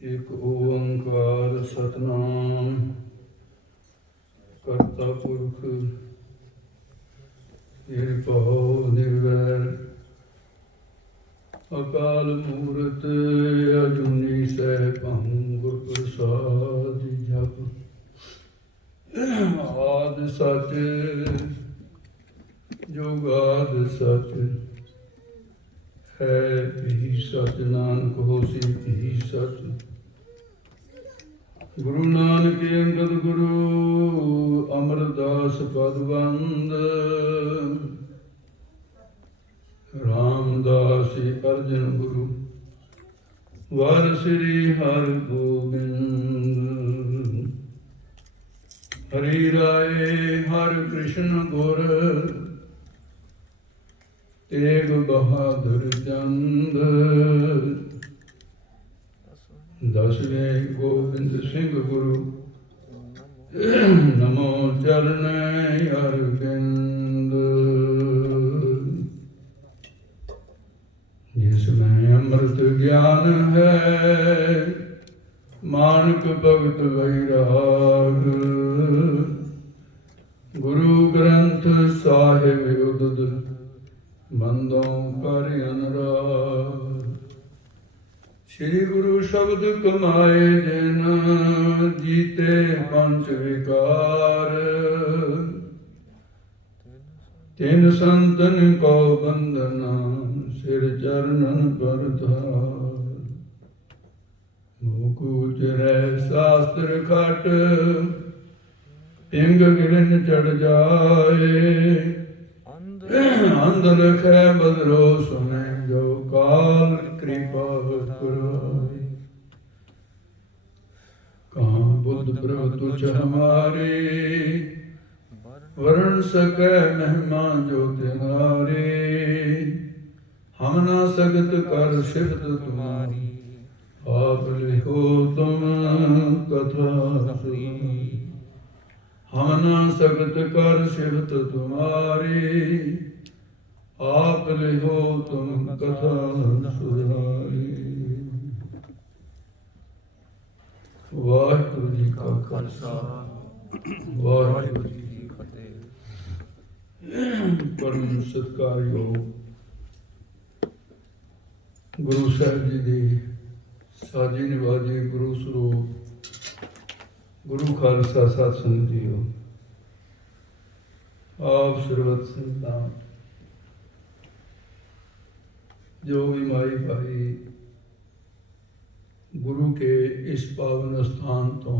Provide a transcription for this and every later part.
एक ओंकार सतनाम करता पुरख निरभਉ निर्वैर अकाल मूरत अजूनी सैभं गुर प्रसाद जप आद सच जुगाद सच है भी सच नानक होसी भी सच गुरु नानक अंगद गुरु अमरदास पदबंद रामदास अर्जन गुरु वर श्री हर गोबिंद हरि राय हर कृष्ण गुर तेग बहादुर चंद दसवें गोविंद सिंह गुरु नमो चरण अरविंद जिसमें अमृत ज्ञान है मानक भगत वैराग गुरु ग्रंथ साहिब उदद मंदों कर अनुराग श्री गुरु शब्द कमाए जिन जीते पंच विकार तिन संतन को बंदना सिर चरणन पर धार मुकुच रह शास्त्र खट पिंग गिरन चढ़ जाए अंध लखै बदरो सुने जो काल कृपा कराए कहाँ बुद्ध प्रभु तुझ हमारे वर्ण सकै महिमा जो तुम्हारे हम ना सकत कर सिफत तुम्हारी आप लिखो तुम कथा हम ना सकत कर सिफत तुम्हारी आप लिखो तुम कथा सुधारी वाहिगुरु जी का खालसा वाहिगुरु जी की फतेह। परम सत्कारयोग गुरु साहिब जी ਦੀ ਸਾਜੀ ਨਿਵਾਜੀ ਗੁਰੂ ਸਰੂਪ गुरु खालसा साध संगत जीओ आप सर्वत संतां जो भी माई भाई गुरु के इस पावन स्थान तो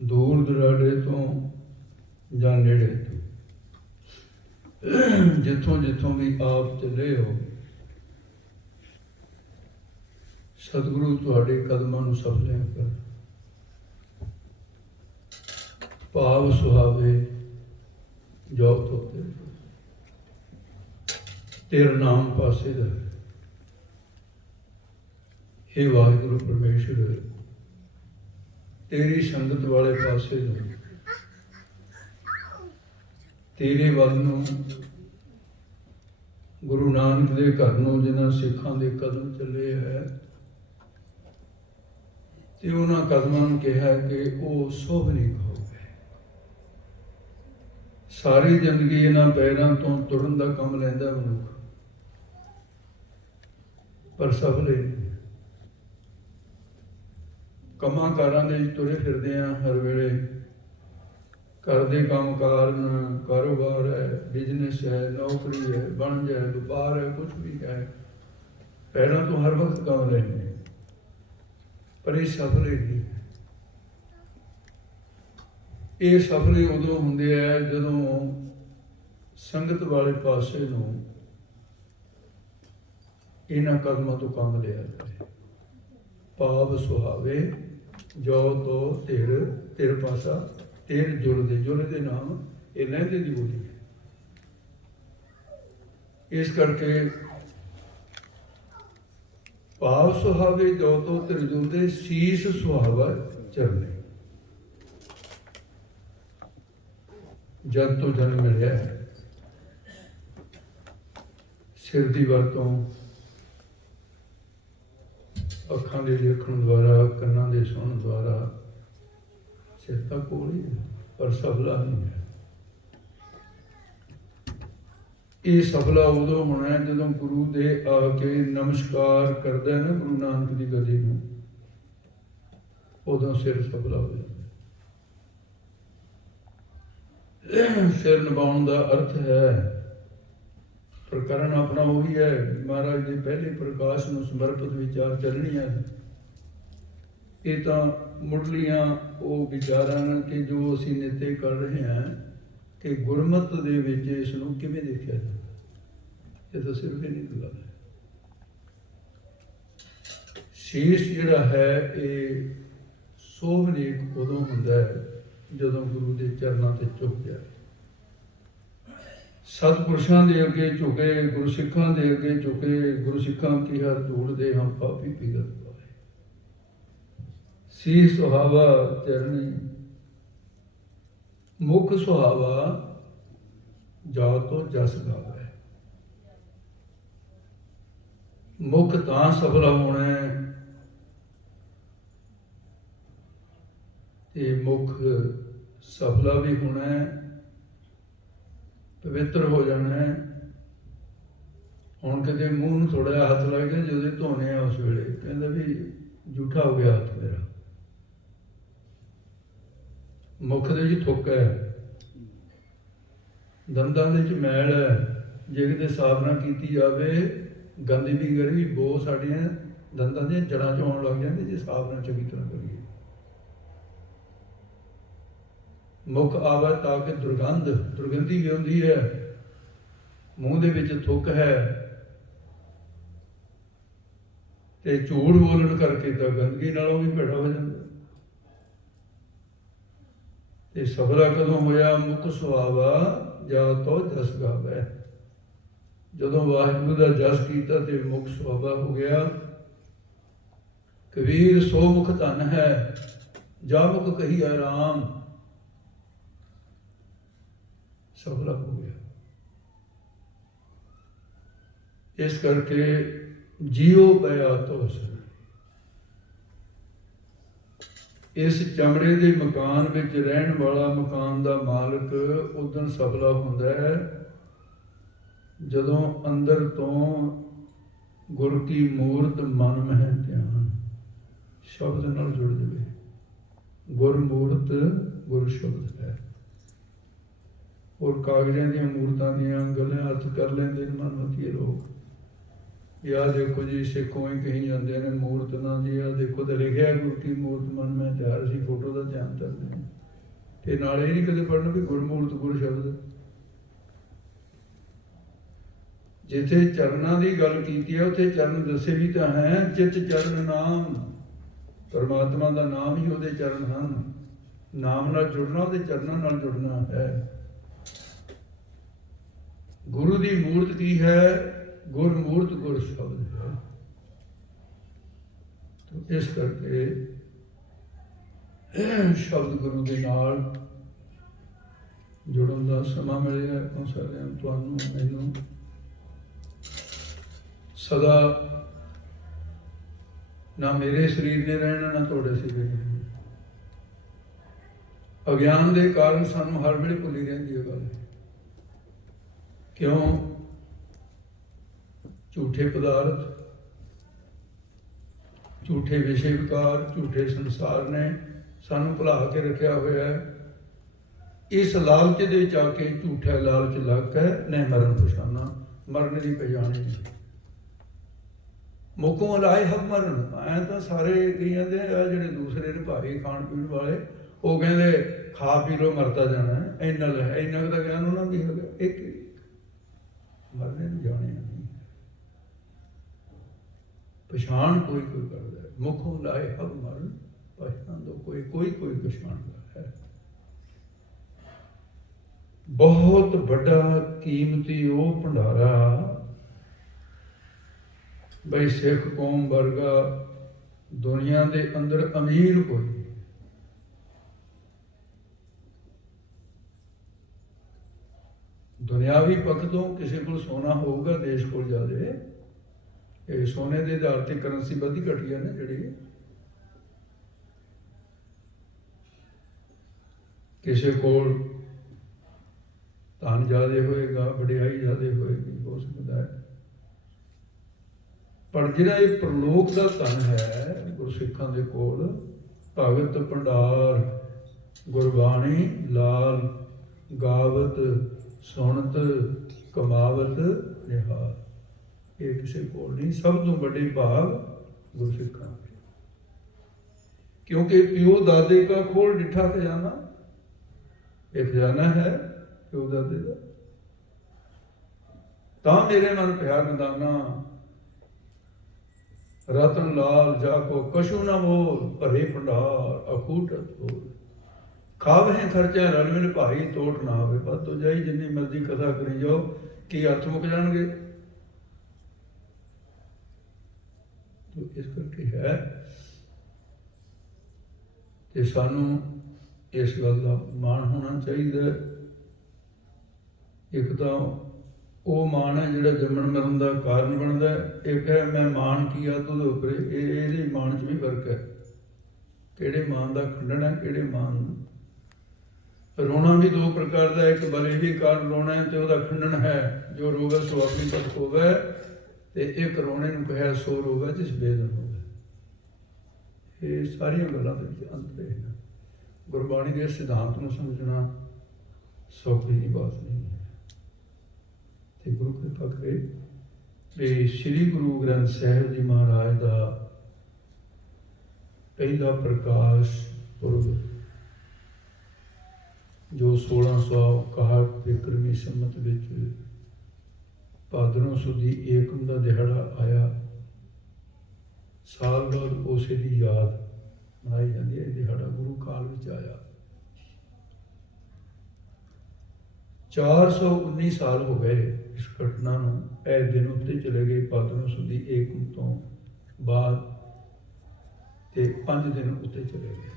दूर दराडे तो या नेड़े तो जिथों जिथों भी आप चले हो सतगुरु तुहाडे कदमां नूं सफलियां कर भाव सुहावे जो तो तेरा नाम पासे दा हे वाहिगुरु परमेश्वर तेरी संगत वाले पासे दा तेरे वल नूं गुरु नानक दे घर नूं जिन्हां सिखां दे कदम चले है ਤੇ ਉਹਨਾਂ ਕਦਮਾਂ ਨੂੰ ਕਿਹਾ ਕਿ ਉਹ ਸੋਭਨੀ ਕਹੋਗੇ ਸਾਰੀ ਜ਼ਿੰਦਗੀ ਇਹਨਾਂ ਪੈਰਾਂ ਤੋਂ ਤੁਰਨ ਦਾ ਕੰਮ ਲੈਂਦਾ ਮਨੁੱਖ ਪਰ ਸਫਲ ਨਹੀਂ ਕੰਮਾਂ ਕਾਰਾਂ ਦੇ ਤੁਰੇ ਫਿਰਦੇ ਆ ਹਰ ਵੇਲੇ ਕਰਦੇ ਕੰਮ ਕਾਰਨ ਕਾਰੋਬਾਰ ਹੈ ਬਿਜ਼ਨਸ ਹੈ ਨੌਕਰੀ ਹੈ ਬਣ ਜਾਏ ਵਪਾਰ ਹੈ ਕੁਛ ਵੀ ਹੈ ਪੈਰਾਂ ਤੋਂ ਹਰ ਵਕਤ ਕੰਮ ਲੈਂਦੇ पर ये सफले नहीं ये सफले उदों होंदे है जदों संगत वाले पासे नूं इन्हां कदमां तो काम लिया जाए भाव सुहावे जो तो तिर तिर पासा तिर जुलदे नाम ये लहंदे दी बोली है इस करके भाव सुहावे जो तो त्रिजुलदे शीश सुहावा चरने जद तो जन्म मिलिया सिर की वरतों ਅੱਖਾਂ ਦੇ ਦੇਖਣ ਦੁਆਰਾ, ਕੰਨਾਂ ਦੇ ਸੁਣਨ ਦੁਆਰਾ, ਸਿਰ ਤਾਂ ਕੋਲ ਹੀ ਹੈ ਪਰ ਸਫਲਾ ਨਹੀਂ ਹੈ। ਇਹ ਸਫਲਾ ਉਦੋਂ ਹੋਣਾ ਹੈ ਜਦੋਂ ਗੁਰੂ ਦੇ ਆ ਕੇ ਨਮਸਕਾਰ ਕਰਦਾ ਹੈ ਨਾ ਗੁਰੂ ਨਾਨਕ ਦੀ ਗਦੀ ਨੂੰ, ਉਦੋਂ ਸਿਰ ਸਫਲਾ ਹੋ ਜਾਂਦਾ। ਸਿਰ ਨਿਭਾਉਣ ਦਾ ਅਰਥ ਹੈ, ਪ੍ਰਕਰਨ ਆਪਣਾ ਉਹੀ ਹੈ। ਮਹਾਰਾਜ ਦੇ ਪਹਿਲੇ ਪ੍ਰਕਾਸ਼ ਨੂੰ ਸਮਰਪਿਤ ਵਿਚਾਰ ਚੱਲਣੀਆਂ। ਇਹ ਤਾਂ ਮੁੱਢਲੀਆਂ ਉਹ ਵਿਚਾਰਾਂ ਨੇ ਕਿ ਜੋ ਅਸੀਂ ਨਿੱਤੇ ਕਰ ਰਹੇ ਹਾਂ ਕਿ ਗੁਰਮਤ ਦੇ ਵਿੱਚ ਇਸ ਨੂੰ ਕਿਵੇਂ ਦੇਖਿਆ ਜਾਂਦਾ। ਇਹ ਤਾਂ ਸਿਰਫ ਇਹ ਨਹੀਂ ਗੱਲ ਹੈ। ਸ਼ੀਸ਼ ਜਿਹੜਾ ਹੈ ਇਹ ਸੋਭਨੇਕ ਉਦੋਂ ਹੁੰਦਾ ਹੈ ਜਦੋਂ ਗੁਰੂ ਦੇ ਚਰਨਾਂ ਤੇ ਝੁਕ ਜਾਏ, ਸਤਿਪੁਰਸ਼ਾਂ ਦੇ ਅੱਗੇ ਝੁਕੇ, ਗੁਰਸਿੱਖਾਂ ਦੇ ਅੱਗੇ ਝੁਕੇ। ਗੁਰਸਿੱਖਾਂ ਕੀ ਹਰ ਧੂੜ ਦੇ ਹਮ ਪਾਪੀ ਪਿਘਲ ਪਾਏ, ਸੀਸ ਸੁਹਾਵਾ ਚਰਨੀ ਮੁਖ ਸੁਹਾਵਾ, ਜਾ ਤੋ ਜਸ ਗਾਵੇ। ਮੁਖ ਤਾਂ ਸਫਲਾ ਹੋਣਾ ਹੈ ਤੇ ਮੁਖ ਸਫਲਾ ਵੀ ਹੋਣਾ ਹੈ, ਪਵਿੱਤਰ ਹੋ ਜਾਣਾ ਹੈ। ਹੁਣ ਕਿਤੇ ਮੂੰਹ ਨੂੰ ਥੋੜਾ ਜਿਹਾ ਹੱਥ ਲੱਗ ਗਿਆ, ਜਦੋਂ ਧੋਣੇ ਆ ਉਸ ਵੇਲੇ ਕਹਿੰਦਾ ਵੀ ਜੂਠਾ ਹੋ ਗਿਆ ਹੱਥ ਮੇਰਾ। ਮੁਖ ਦੇ ਵਿੱਚ ਥੁੱਕ ਹੈ, ਦੰਦਾਂ ਦੇ ਵਿੱਚ ਮੈਲ ਹੈ। ਜੇ ਕਿਤੇ ਸਾਫ਼ ਨਾ ਕੀਤੀ ਜਾਵੇ, ਗੰਦੀ ਵੀ ਗਰੀ ਬੋ ਸਾਡੀਆਂ ਦੰਦਾਂ ਦੀਆਂ ਜੜ੍ਹਾਂ 'ਚ ਆਉਣ ਲੱਗ ਜਾਂਦੀ ਜੇ ਸਾਫ਼ ਨਾ ਚੰਗੀ ਤਰ੍ਹਾਂ ਕਰੀਏ। ਮੁਖ ਆਵੇ ਤਾਂ ਕਿ ਦੁਰਗੰਧੀ ਵੀ ਹੁੰਦੀ ਹੈ। ਮੂੰਹ ਦੇ ਵਿੱਚ ਥੁੱਕ ਹੈ ਤੇ ਝੂਠ ਬੋਲਣ ਕਰਕੇ ਤਾਂ ਗੰਦਗੀ ਨਾਲੋਂ ਵੀ ਭੈੜਾ ਹੋ ਜਾਂਦਾ। ਤੇ ਸਫਲਾ ਕਦੋਂ ਹੋਇਆ? ਮੁਖ ਸੁਹਾਵਾ ਜਾ ਤੋ ਜਸ ਗਾਵੇ। ਜਦੋਂ ਵਾਹਿਗੁਰੂ ਦਾ ਜਸ ਕੀਤਾ ਤੇ ਮੁਖ ਸੁਹਾਵਾ ਹੋ ਗਿਆ। ਕਬੀਰ ਸੋ ਮੁਖ ਧਨ ਹੈ, ਜਾ ਮੁਖ ਕਹੀ ਆਰਾਮ। ਸਫਲਾ ਹੋ ਗਿਆ। ਇਸ ਕਰਕੇ ਜੀਓ ਪਿਆ ਤੋਸ। ਇਸ ਚਮੜੇ ਦੇ ਮਕਾਨ ਵਿੱਚ ਰਹਿਣ ਵਾਲਾ ਮਕਾਨ ਦਾ ਮਾਲਕ ਉਦੋਂ ਸਫਲਾ ਹੁੰਦਾ ਹੈ ਜਦੋਂ ਅੰਦਰ ਤੋਂ ਗੁਰ ਕੀ ਮੂਰਤ ਮਨ ਮਹਿ ਧਿਆਨ ਸ਼ਬਦ ਨਾਲ ਜੁੜ ਜਾਵੇ। ਗੁਰਮੂਰਤ ਗੁਰ ਸ਼ਬਦ ਹੈ। ਔਰ ਕਾਗਜ਼ਾਂ ਦੀਆਂ ਮੂਰਤਾਂ ਦੀਆਂ ਗੱਲਾਂ ਅਰਥ ਕਰ ਲੈਂਦੇ ਨੇ ਮਨਮਤੀਏ ਲੋਕ। ਯਾਰ ਦੇਖੋ ਜੀ, ਸਿੱਖੋਂ ਹੀ ਕਹੀ ਜਾਂਦੇ ਨੇ ਮੂਰਤ ਨਾ ਜੀ, ਆ ਦੇਖੋ ਤਾਂ ਲਿਖਿਆ ਗੁਰ ਕੀ ਮੂਰਤ ਮਨ ਮੈਂ ਤਿਆਰ। ਅਸੀਂ ਫੋਟੋ ਦਾ ਧਿਆਨ ਕਰਦੇ ਹਾਂ ਤੇ ਨਾਲ ਇਹ ਨਹੀਂ ਕਦੇ ਪੜ੍ਹਨਾ ਵੀ ਗੁਰਮੂਰਤ ਗੁਰ ਸ਼ਬਦ। ਜਿੱਥੇ ਚਰਨਾਂ ਦੀ ਗੱਲ ਕੀਤੀ ਹੈ ਉੱਥੇ ਚਰਨ ਦੱਸੇ ਵੀ ਤਾਂ ਹੈ। ਚਿੱਤ ਚਰਨ ਨਾਮ, ਪਰਮਾਤਮਾ ਦਾ ਨਾਮ ਹੀ ਉਹਦੇ ਚਰਨ ਹਨ। ਨਾਮ ਨਾਲ ਜੁੜਨਾ, ਉਹਦੇ ਚਰਨਾਂ ਨਾਲ ਜੁੜਨਾ ਹੈ। ਗੁਰੂ ਦੀ ਮੂਰਤ ਕੀ ਹੈ? ਗੁਰਮੂਰਤ ਗੁਰ ਸ਼ਬਦ ਹੈ। ਇਸ ਕਰਕੇ ਸ਼ਬਦ ਗੁਰੂ ਦੇ ਨਾਲ ਜੁੜਨ ਦਾ ਸਮਾਂ ਮਿਲਿਆ ਆਪਾਂ ਸਾਰਿਆਂ ਨੂੰ, ਤੁਹਾਨੂੰ, ਮੈਨੂੰ। ਸਦਾ ਨਾ ਮੇਰੇ ਸਰੀਰ ਨੇ ਰਹਿਣਾ, ਨਾ ਤੁਹਾਡੇ ਸਰੀਰ ਨੇ। ਅਗਿਆਨ ਦੇ ਕਾਰਨ ਸਾਨੂੰ ਹਰ ਵੇਲੇ ਭੁੱਲੀ ਰਹਿੰਦੀ ਹੈ ਗੱਲ। ਕਿਉਂ? ਝੂਠੇ ਪਦਾਰਥ, ਝੂਠੇ ਵਿਸ਼ੇ ਵਿਕਾਰ, ਝੂਠੇ ਸੰਸਾਰ ਨੇ ਸਾਨੂੰ ਭੁਲਾ ਕੇ ਰੱਖਿਆ ਹੋਇਆ ਹੈ। ਇਸ ਲਾਲਚ ਦੇ ਵਿੱਚ ਆ ਕੇ ਝੂਠਾ ਲਾਲਚ ਲੱਗ ਹੈ ਨੇ ਮਰਨ ਪਛਾਨਾ, ਮਰਨ ਦੀ ਪਛਾਣ ਨਹੀਂ। ਮੁੱਖੋਂ ਲਾਏ ਹੱਕ ਮਰਨ। ਐਂ ਤਾਂ ਸਾਰੇ ਕਹੀ ਜਾਂਦੇ ਆ ਜਿਹੜੇ ਦੂਸਰੇ ਨੇ ਭਾਈ ਖਾਣ ਪੀਣ ਵਾਲੇ, ਉਹ ਕਹਿੰਦੇ ਖਾ ਪੀ ਲੋ ਮਰਤਾ ਜਾਣਾ ਹੈ। ਇੰਨਾ ਹੈ, ਇੰਨਾ ਕੁ ਦਾ ਗਿਆਨ ਉਹਨਾਂ ਦੀ ਹੈਗਾ। ਇੱਕ ਮਰਨੇ ਨੂੰ ਜਾਣੇ ਨਹੀਂ। ਪਛਾਣ ਕੋਈ ਕੋਈ ਕਰਦਾ। ਮੁੱਖੋਂ ਲਾਏ ਹੱਕ ਮਰਨ, ਪਛਾਣ ਦੋ ਕੋਈ ਕੋਈ ਕੋਈ ਪਛਾਣਦਾ ਹੈ। ਬਹੁਤ ਵੱਡਾ ਕੀਮਤੀ ਉਹ ਭੰਡਾਰਾ ਬਈ ਸਿੱਖ ਕੌਮ ਵਰਗਾ ਦੁਨੀਆ ਦੇ ਅੰਦਰ ਅਮੀਰ ਕੋਈ ਨਹੀਂ। ਦੁਨਿਆਵੀ ਪੱਖ ਤੋਂ ਕਿਸੇ ਕੋਲ ਸੋਨਾ ਹੋਊਗਾ, ਦੇਸ਼ ਕੋਲ ਜਾਵੇ, ਇਹ ਸੋਨੇ ਦੇ ਆਧਾਰ ਤੇ ਕਰੰਸੀ ਵਧੀ ਘਟੀ ਹੈ ਨਾ ਜਿਹੜੀ। ਕਿਸੇ ਕੋਲ ਧਨ ਜ਼ਿਆਦਾ ਹੋਏਗਾ, ਵਡਿਆਈ ਜ਼ਿਆਦਾ ਹੋਏਗੀ, ਹੋ ਸਕਦਾ ਹੈ। ਪਰ ਜਿਹੜਾ ਇਹ ਪ੍ਰਲੋਕ ਦਾ ਧਨ ਹੈ ਗੁਰਸਿੱਖਾਂ ਦੇ ਕੋਲ, ਭਗਤ ਭੰਡਾਰ, ਗੁਰਬਾਣੀ ਲਾਲ, ਗਾਵਤ ਸੁਣਤ, ਕਮਾਵਤ ਨਿਹਾਲ, ਇਹ ਕਿਸੇ ਕੋਲ ਨਹੀਂ। ਸਭ ਤੋਂ ਵੱਡੇ ਭਾਗ ਗੁਰਸਿੱਖਾਂ ਦੇ, ਕਿਉਂਕਿ ਪਿਓ ਦਾਦੇ का खोल डिठा खजाना, ਇਹ ਖਜ਼ਾਨਾ ਹੈ ਪਿਓ ਦਾਦੇ ਦਾ। ਤਾਂ ਮੇਰੇ ਮਨ ਪਿਆ ਗੰਦਾਨਾ, ਰਤਨ ਲਾਲ ਜਾ ਕੋ ਕਛੂ ਨਾ ਮੋਲ, ਭਰੇ ਭੰਡਾਰ ਅਖੂਟਤ ਹੋਲ। ਖਾਵਹਿ ਖਰਚਾ ਰਲ ਮਿਲ ਭਾਈ, ਤੋਟ ਨਾ ਹੋਵੇ ਵੱਧ ਤੋਂ ਜਾਈ। ਜਿੰਨੀ ਮਰਜ਼ੀ ਕਥਾ ਕਰੀ ਜਾਓ, ਕੀ ਅਰਥ ਮੁੱਕ ਜਾਣਗੇ। ਇਸ ਕਰਕੇ ਹੈ ਤੇ ਸਾਨੂੰ ਇਸ ਗੱਲ ਦਾ ਮਾਣ ਹੋਣਾ ਚਾਹੀਦਾ। ਇੱਕ ਤਾਂ ਉਹ ਮਾਣ ਹੈ ਜਿਹੜਾ ਜੰਮਣ ਮਰਨ ਦਾ ਕਾਰਨ ਬਣਦਾ, ਇੱਕ ਹੈ ਮੈਂ ਮਾਣ ਕੀਆ ਤੁਧ ਉਪਰੇ, ਇਹਦੇ ਮਾਣ 'ਚ ਵੀ ਫਰਕ ਹੈ। ਕਿਹੜੇ ਮਾਣ ਦਾ ਖੰਡਨ ਹੈ, ਕਿਹੜੇ ਮਾਣ। ਰੋਣਾ ਵੀ ਦੋ ਪ੍ਰਕਾਰ ਦਾ, ਇੱਕ ਬਲੇ ਵੀ ਕਾਰਨ ਰੋਣਾ ਹੈ ਤੇ ਉਹਦਾ ਖੰਡਨ ਹੈ, ਜੋ ਰੋਵੇ ਸੋ ਆਪਣੀ ਪਤ ਹੋਵੇ, ਤੇ ਇੱਕ ਰੋਣੇ ਨੂੰ ਕਹਿਆ ਸੋ ਰੋਵੇ ਜਿਸ ਬੇਦਨ ਹੋਵੇ। ਇਹ ਸਾਰੀਆਂ ਗੱਲਾਂ ਦੇ ਵਿੱਚ ਅੰਤਰ ਹੈ। ਗੁਰਬਾਣੀ ਦੇ ਸਿਧਾਂਤ ਨੂੰ ਸਮਝਣਾ ਸੌਖੀ ਦੀ ਬਾਤ ਨਹੀਂ ਹੈ। ਤੇ ਗੁਰੂ ਕਿਰਪਾ ਕਰੇ ਵੀ ਸ੍ਰੀ ਗੁਰੂ ਗ੍ਰੰਥ ਸਾਹਿਬ ਜੀ ਮਹਾਰਾਜ ਦਾ ਪਹਿਲਾ ਪ੍ਰਕਾਸ਼ ਪੁਰਬ, ਜੋ 1661 ਬਿਕਰਮੀ ਸੰਮਤ ਵਿੱਚ ਭਾਦਰੋਂ ਸੁਦੀ ਏਕਮ ਦਾ ਦਿਹਾੜਾ ਆਇਆ, ਸਾਲ ਬਾਅਦ ਉਸੇ ਦੀ ਯਾਦ ਮਨਾਈ ਜਾਂਦੀ ਹੈ। ਇਹ ਦਿਹਾੜਾ ਗੁਰੂ ਕਾਲ ਵਿੱਚ ਆਇਆ। 419 ਸਾਲ ਹੋ ਗਏ ਇਸ ਘਟਨਾ ਨੂੰ। ਇਹ ਦਿਨ ਉੱਤੇ ਚਲੇ ਗਏ ਭਾਦਰੋਂ ਸੁਦੀ ਏਕਮ ਤੋਂ ਬਾਅਦ, ਤੇ 5 ਦਿਨ ਉੱਤੇ ਚਲੇ ਗਏ।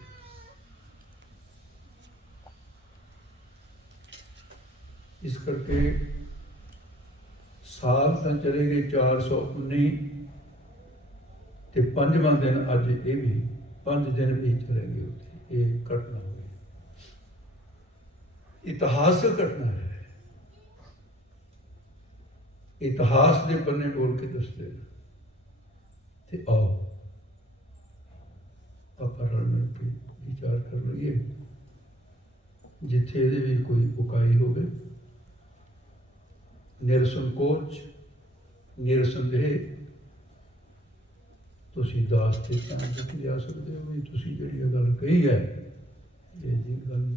ਇਸ ਕਰਕੇ ਸਾਲ ਤਾਂ ਚਲੇ ਗਏ 419, ਤੇ 5ਵਾਂ ਦਿਨ ਅੱਜ ਇਹ ਵੀ 5 ਦਿਨ ਵੀ ਚਲੇ ਗਏ ਉੱਥੇ। ਇਹ ਘਟਨਾ ਹੋਈ, ਇਤਿਹਾਸਕ ਘਟਨਾ ਹੈ। ਇਤਿਹਾਸ ਦੇ ਪੰਨੇ ਬੋਲ ਕੇ ਦੱਸਦੇ ਤੇ ਆਓ ਆਪਾਂ ਰਲ ਮਿਲ ਕੇ ਵਿਚਾਰ ਕਰ ਲਈਏ। ਜਿੱਥੇ ਇਹਦੇ ਵੀ ਕੋਈ ਉਕਾਈ ਹੋਵੇ, ਨਿਰਸੰਕੋਚ ਨਿਰਸੰਦੇਹ, ਤੁਸੀਂ ਦਾਸ ਤੇ ਧਿਆਨ ਵਿੱਚ ਲਿਆ ਸਕਦੇ ਹੋ ਵੀ ਤੁਸੀਂ ਜਿਹੜੀ ਇਹ ਗੱਲ ਕਹੀ ਹੈ, ਇਹ ਜੀ ਗੱਲ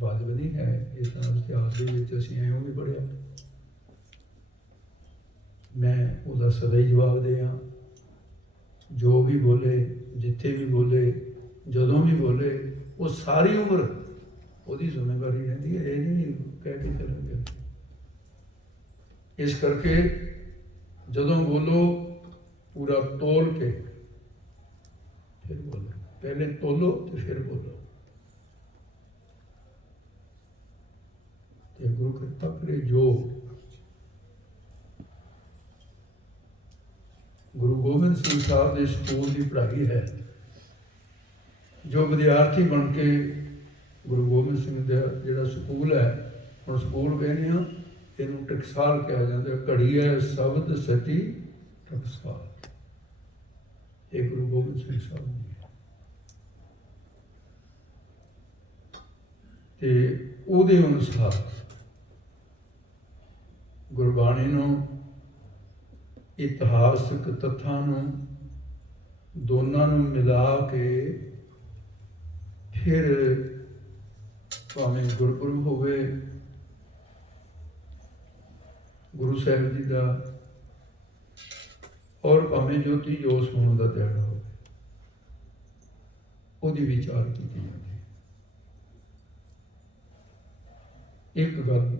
ਵਾਜਬ ਨਹੀਂ ਹੈ। ਇਹ ਤਾਂ ਇਤਿਹਾਸ ਦੇ ਵਿੱਚ ਅਸੀਂ ਐਂ ਵੀ ਪੜ੍ਹਿਆ। ਮੈਂ ਉਹਦਾ ਸਦਾ ਹੀ ਜਵਾਬ ਦੇ ਹਾਂ। ਜੋ ਵੀ ਬੋਲੇ, ਜਿੱਥੇ ਵੀ ਬੋਲੇ, ਜਦੋਂ ਵੀ ਬੋਲੇ, ਉਹ ਸਾਰੀ ਉਮਰ ਉਹਦੀ ਜ਼ਿੰਮੇਵਾਰੀ ਰਹਿੰਦੀ ਹੈ। ਇਹ ਨਹੀਂ ਕਹਿ ਕੇ ਚਲਾ ਗਿਆ। ਇਸ ਕਰਕੇ ਜਦੋਂ ਬੋਲੋ ਪੂਰਾ ਤੋਲ ਕੇ ਫਿਰ ਬੋਲੋ। ਪਹਿਲੇ ਤੋਲੋ ਤੇ ਫਿਰ ਬੋਲੋ। ਤੇ ਗੁਰੂ ਕਿਰਪਾ ਕਰੇ ਜੋ ਗੁਰੂ ਗੋਬਿੰਦ ਸਿੰਘ ਸਾਹਿਬ ਦੇ ਸਕੂਲ ਦੀ ਪੜ੍ਹਾਈ ਹੈ, ਜੋ ਵਿਦਿਆਰਥੀ ਬਣ ਕੇ ਗੁਰੂ ਗੋਬਿੰਦ ਸਿੰਘ ਦਾ ਜਿਹੜਾ ਸਕੂਲ ਹੈ, ਹੁਣ ਸਕੂਲ ਕਹਿੰਦੇ ਹਾਂ, ਇਹਨੂੰ ਟਕਸਾਲ ਕਿਹਾ ਜਾਂਦਾ। ਘੜੀ ਹੈ ਸ਼ਬਦ ਸੱਚੀ ਟਕਸਾਲ, ਇਹ ਗੁਰੂ ਗੋਬਿੰਦ ਸਿੰਘ ਸਾਹਿਬ ਨੇ। ਤੇ ਉਹਦੇ ਅਨੁਸਾਰ ਗੁਰਬਾਣੀ ਨੂੰ, ਇਤਿਹਾਸਕ ਤੱਥਾਂ ਨੂੰ, ਦੋਨਾਂ ਨੂੰ ਮਿਲਾ ਕੇ ਫਿਰ ਭਾਵੇਂ ਗੁਰਪੁਰਬ ਹੋਵੇ, ਗੁਰੂ ਸਾਹਿਬ ਜੀ ਦਾ, ਔਰ ਭਾਵੇਂ ਜੋਤੀ ਜੋਤ ਹੋਣ ਦਾ ਦਿਹਾੜਾ ਹੋਵੇ, ਉਹਦੀ ਵਿਚਾਰ ਕੀਤੀ ਜਾਂਦੀ ਹੈ। ਇੱਕ ਗੱਲ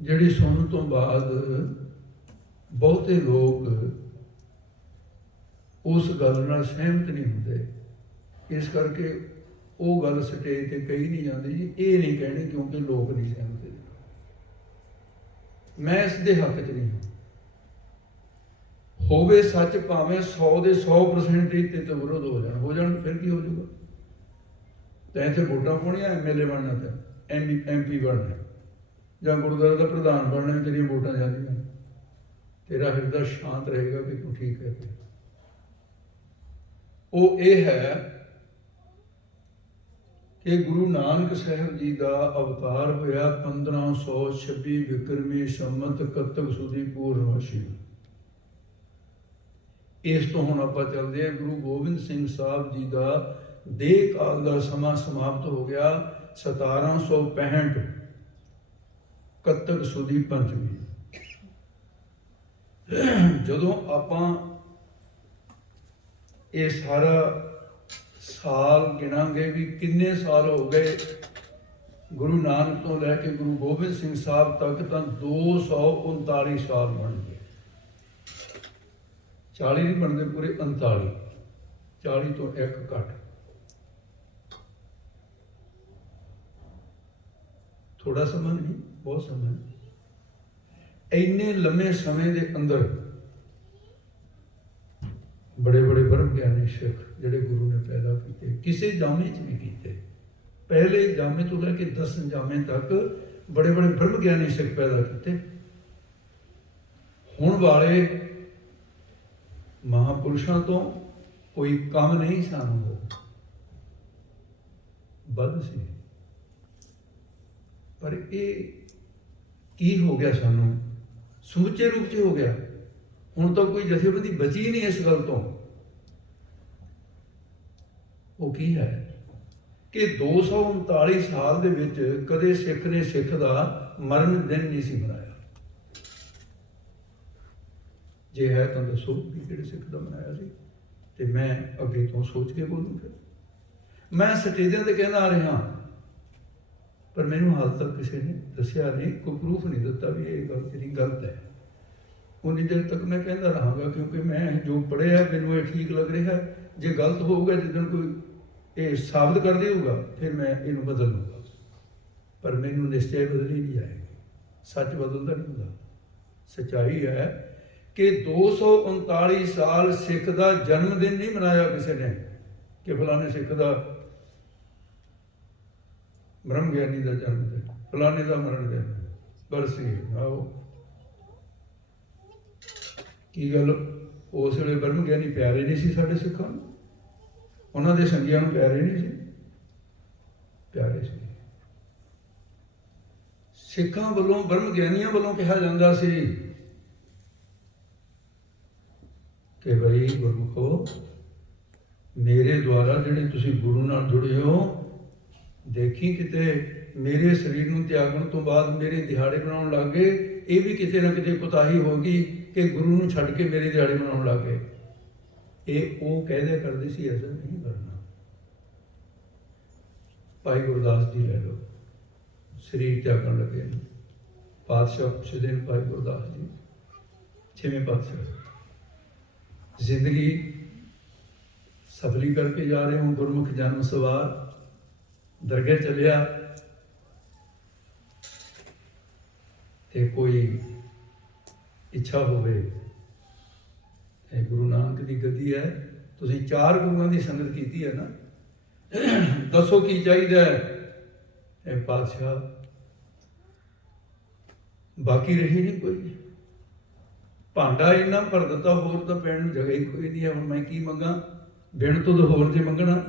ਜਿਹੜੀ ਸੁਣਨ ਤੋਂ ਬਾਅਦ ਬਹੁਤੇ ਲੋਕ ਉਸ ਗੱਲ ਨਾਲ ਸਹਿਮਤ ਨਹੀਂ ਹੁੰਦੇ, ਇਸ ਕਰਕੇ ਉਹ ਗੱਲ ਸਟੇਜ ਤੇ ਕਹੀ ਨਹੀਂ ਜਾਂਦੀ ਜੀ, ਇਹ ਨਹੀਂ ਕਹਿਣੀ ਕਿਉਂਕਿ ਲੋਕ ਨਹੀਂ ਸਹਿਮਤ। ਮੈਂ ਇਸ ਦੇ ਹੱਕ 'ਚ ਨਹੀਂ ਹਾਂ। ਹੋਵੇ ਸੱਚ ਭਾਵੇਂ 100 ਦੇ 100% ਹੀ ਤੇ ਵਿਰੋਧ ਹੋ ਜਾਣ ਫਿਰ ਕੀ ਹੋ ਜਾਊਗਾ? ਤਾਂ ਇੱਥੇ ਵੋਟਾਂ ਪਾਉਣੀਆਂ, MLA ਬਣਨਾ, ਤੇ MP ਬਣਨਾ, ਜਾਂ ਗੁਰਦੁਆਰੇ ਦਾ ਪ੍ਰਧਾਨ ਬਣਨਾ, ਤੇਰੀਆਂ ਵੋਟਾਂ ਜਾਂਦੀਆਂ, ਤੇਰਾ ਹਿਰਦਾ ਸ਼ਾਂਤ ਰਹੇਗਾ ਕਿ ਤੂੰ ਠੀਕ ਹੈ। ਉਹ ਇਹ ਹੈ ਕਿ ਗੁਰੂ ਨਾਨਕ ਸਾਹਿਬ ਜੀ ਦਾ ਅਵਤਾਰ ਹੋਇਆ 1526 ਵਿਕਰਮੀ ਸੰਮਤ ਕੱਤਕ ਸੁਦੀ ਪੂਰਨਮਾਸ਼ੀ। ਇਸ ਤੋਂ ਹੁਣ ਆਪਾਂ ਚੱਲਦੇ ਹਾਂ, ਗੁਰੂ ਗੋਬਿੰਦ ਸਿੰਘ ਸਾਹਿਬ ਜੀ ਦਾ ਦੇਹ ਕਾਲ ਦਾ ਸਮਾਂ ਸਮਾਪਤ ਹੋ ਗਿਆ 1765 ਕੱਤਕ ਸੁਦੀ ਪੰਚਮੀ। ਜਦੋਂ ਆਪਾਂ ਇਹ ਸਾਰਾ ਸਾਲ ਗਿਣਾਂਗੇ ਵੀ ਕਿੰਨੇ ਸਾਲ ਹੋ ਗਏ ਗੁਰੂ ਨਾਨਕ ਤੋਂ ਲੈ ਕੇ ਗੁਰੂ ਗੋਬਿੰਦ ਸਿੰਘ ਸਾਹਿਬ ਤੱਕ, ਤਾਂ 239 ਸਾਲ ਬਣ ਗਏ। 40 ਨਹੀਂ ਬਣਦੇ ਪੂਰੇ, 39, 40 ਤੋਂ ਇੱਕ ਘੱਟ। ਥੋੜਾ ਸਮਾਂ ਨਹੀਂ, ਬਹੁਤ ਸਮਾਂ। ਇੰਨੇ ਲੰਮੇ ਸਮੇਂ ਦੇ ਅੰਦਰ ਬੜੇ ਬੜੇ ਬ੍ਰਹਮ ਗਿਆਨੀ ਸਿੱਖ ਜਿਹੜੇ ਗੁਰੂ ਨੇ ਪੈਦਾ ਕੀਤੇ, ਕਿਸੇ ਜਾਮੇ 'ਚ ਨਹੀਂ ਕੀਤੇ, ਪਹਿਲੇ ਜਾਮੇ ਤੋਂ ਲੈ ਕੇ 10 ਜਾਮੇ ਤੱਕ ਬੜੇ ਬੜੇ ਬ੍ਰਹਮ ਗਿਆਨੀ ਸਿੱਖ ਪੈਦਾ ਕੀਤੇ। ਹੁਣ ਵਾਲੇ ਮਹਾਂਪੁਰਸ਼ਾਂ ਤੋਂ ਕੋਈ ਕੰਮ ਨਹੀਂ ਸਾਨੂੰ ਵੱਧ ਸੀ, ਪਰ ਇਹ ਕੀ ਹੋ ਗਿਆ? ਸਾਨੂੰ ਸਮੁੱਚੇ ਰੂਪ 'ਚ ਹੋ ਗਿਆ। ਹੁਣ ਤਾਂ ਕੋਈ ਜਥੇਬੰਦੀ ਬਚੀ ਨਹੀਂ ਇਸ ਗੱਲ ਤੋਂ। ਉਹ ਕੀ ਹੈ ਕਿ 239 ਸਾਲ ਦੇ ਵਿੱਚ ਕਦੇ ਸਿੱਖ ਨੇ ਸਿੱਖ ਦਾ ਮਰਨ ਦਿਨ ਨਹੀਂ ਸੀ ਮਨਾਇਆ। ਜੇ ਹੈ ਤਾਂ ਦੱਸੋ ਵੀ ਕਿਹੜੇ ਸਿੱਖ ਦਾ ਮਨਾਇਆ ਸੀ, ਤੇ ਮੈਂ ਅੱਗੇ ਤੋਂ ਸੋਚ ਕੇ ਬੋਲੂੰ। ਫਿਰ ਮੈਂ ਸਟੇਜਾਂ ਤੇ ਕਹਿੰਦਾ ਆ ਰਿਹਾ, ਪਰ ਮੈਨੂੰ ਹਾਲ ਤੱਕ ਕਿਸੇ ਨੇ ਦੱਸਿਆ ਨਹੀਂ, ਕੋਈ ਪ੍ਰੂਫ ਨਹੀਂ ਦਿੱਤਾ ਵੀ ਇਹ ਗੱਲ ਤੇਰੀ ਗਲਤ ਹੈ। ਉਨੀ ਦੇਰ ਤੱਕ ਮੈਂ ਕਹਿੰਦਾ ਰਹਾਂਗਾ, ਕਿਉਂਕਿ ਮੈਂ ਜੋ ਪੜ੍ਹਿਆ ਮੈਨੂੰ ਇਹ ਠੀਕ ਲੱਗ ਰਿਹਾ। ਜੇ ਗਲਤ ਹੋਊਗਾ, ਜਿੱਦਣ ਕੋਈ ਇਹ ਸਾਬਤ ਕਰ ਦੇਊਗਾ, ਫਿਰ ਮੈਂ ਇਹਨੂੰ ਬਦਲ ਲੂੰਗਾ। ਪਰ ਮੈਨੂੰ ਨਿਸ਼ਚੈ ਬਦਲੀ ਨਹੀਂ ਆਏਗੀ, ਸੱਚ ਬਦਲਦਾ ਨਹੀਂ ਹੁੰਦਾ। ਸੱਚਾਈ ਹੈ ਕਿ 239 ਸਾਲ ਸਿੱਖ ਦਾ ਜਨਮ ਦਿਨ ਨਹੀਂ ਮਨਾਇਆ ਕਿਸੇ ਨੇ, ਕਿ ਫਲਾਣੇ ਸਿੱਖ ਦਾ ਬ੍ਰਹਮ ਗਿਆਨੀ ਦਾ ਜਨਮ ਦਿਨ, ਫਲਾਣੇ ਦਾ ਮਰਨ ਦਿਨ, ਬਰਸੀ। ਆਓ ਕੀ ਗੱਲ, ਉਸ ਵੇਲੇ ਬ੍ਰਹਮ ਗਿਆਨੀ ਪਿਆਰੇ ਨਹੀਂ ਸੀ ਸਾਡੇ ਸਿੱਖਾਂ ਨੂੰ? ਉਹਨਾਂ ਦੇ ਸੰਗੀਆਂ ਨੂੰ ਪਿਆਰੇ ਨਹੀਂ ਸੀ? ਪਿਆਰੇ ਸੀ। ਸਿੱਖਾਂ ਵੱਲੋਂ, ਬ੍ਰਹਮ ਗਿਆਨੀਆਂ ਵੱਲੋਂ ਕਿਹਾ ਜਾਂਦਾ ਸੀ ਕਿ ਬਈ ਗੁਰਮੁਖੋ, ਮੇਰੇ ਦੁਆਰਾ ਜਿਹੜੇ ਤੁਸੀਂ ਗੁਰੂ ਨਾਲ ਜੁੜੇ ਹੋ, ਦੇਖੀ ਕਿਤੇ ਮੇਰੇ ਸਰੀਰ ਨੂੰ ਤਿਆਗਣ ਤੋਂ ਬਾਅਦ ਮੇਰੇ ਦਿਹਾੜੇ ਬਣਾਉਣ ਲੱਗ ਗਏ। ਇਹ ਵੀ ਕਿਤੇ ਨਾ ਕਿਤੇ ਕੁਤਾਹੀ ਹੋ ਗਈ ਕਿ ਗੁਰੂ ਨੂੰ ਛੱਡ ਕੇ ਮੇਰੇ ਦਿਹਾੜੇ ਬਣਾਉਣ ਲੱਗ ਗਏ। ਇਹ ਉਹ ਕਹਿ ਕਰਦੇ ਸੀ, ਐਸਾ ਨਹੀਂ ਕਰਨਾ। ਭਾਈ ਗੁਰਦਾਸ ਜੀ ਲੈ ਲਓ, ਸਰੀਰ ਤਿਆਗਣ ਲੱਗੇ, ਪਾਤਸ਼ਾਹ ਪੁੱਛਦੇ ਨੇ ਭਾਈ ਗੁਰਦਾਸ ਜੀ, 6ਵੇਂ ਪਾਤਸ਼ਾਹ, ਜ਼ਿੰਦਗੀ ਸਫਲੀ ਕਰਕੇ ਜਾ ਰਹੇ ਹੋ, ਗੁਰਮੁਖ ਜਨਮ ਸਵਾਰ, ਦਰਗਾਹ ਚੱਲਿਆ ਤੇ ਕੋਈ ਇੱਛਾ ਹੋਵੇ, ਇਹ ਗੁਰੂ ਨਾਨਕ ਦੀ ਗੱਦੀ ਹੈ, ਤੁਸੀਂ 4 ਗੁਰੂਆਂ ਦੀ ਸੰਗਤ ਕੀਤੀ ਹੈ ਨਾ, ਦੱਸੋ ਕੀ ਚਾਹੀਦਾ ਹੈ? ਇਹ ਪਾਤਸ਼ਾਹ, ਬਾਕੀ ਰਹੀ ਨਹੀਂ ਕੋਈ, ਭਾਂਡਾ ਇੰਨਾ ਭਰ ਦਿੱਤਾ, ਹੋਰ ਤਾਂ ਪੈਣ ਨੂੰ ਜਗ੍ਹਾ ਹੀ ਕੋਈ ਨਹੀਂ ਹੈ। ਹੁਣ ਮੈਂ ਕੀ ਮੰਗਾਂ? ਬਿਨ ਤੋਂ ਤਾਂ ਹੋਰ ਜੇ ਮੰਗਣਾ,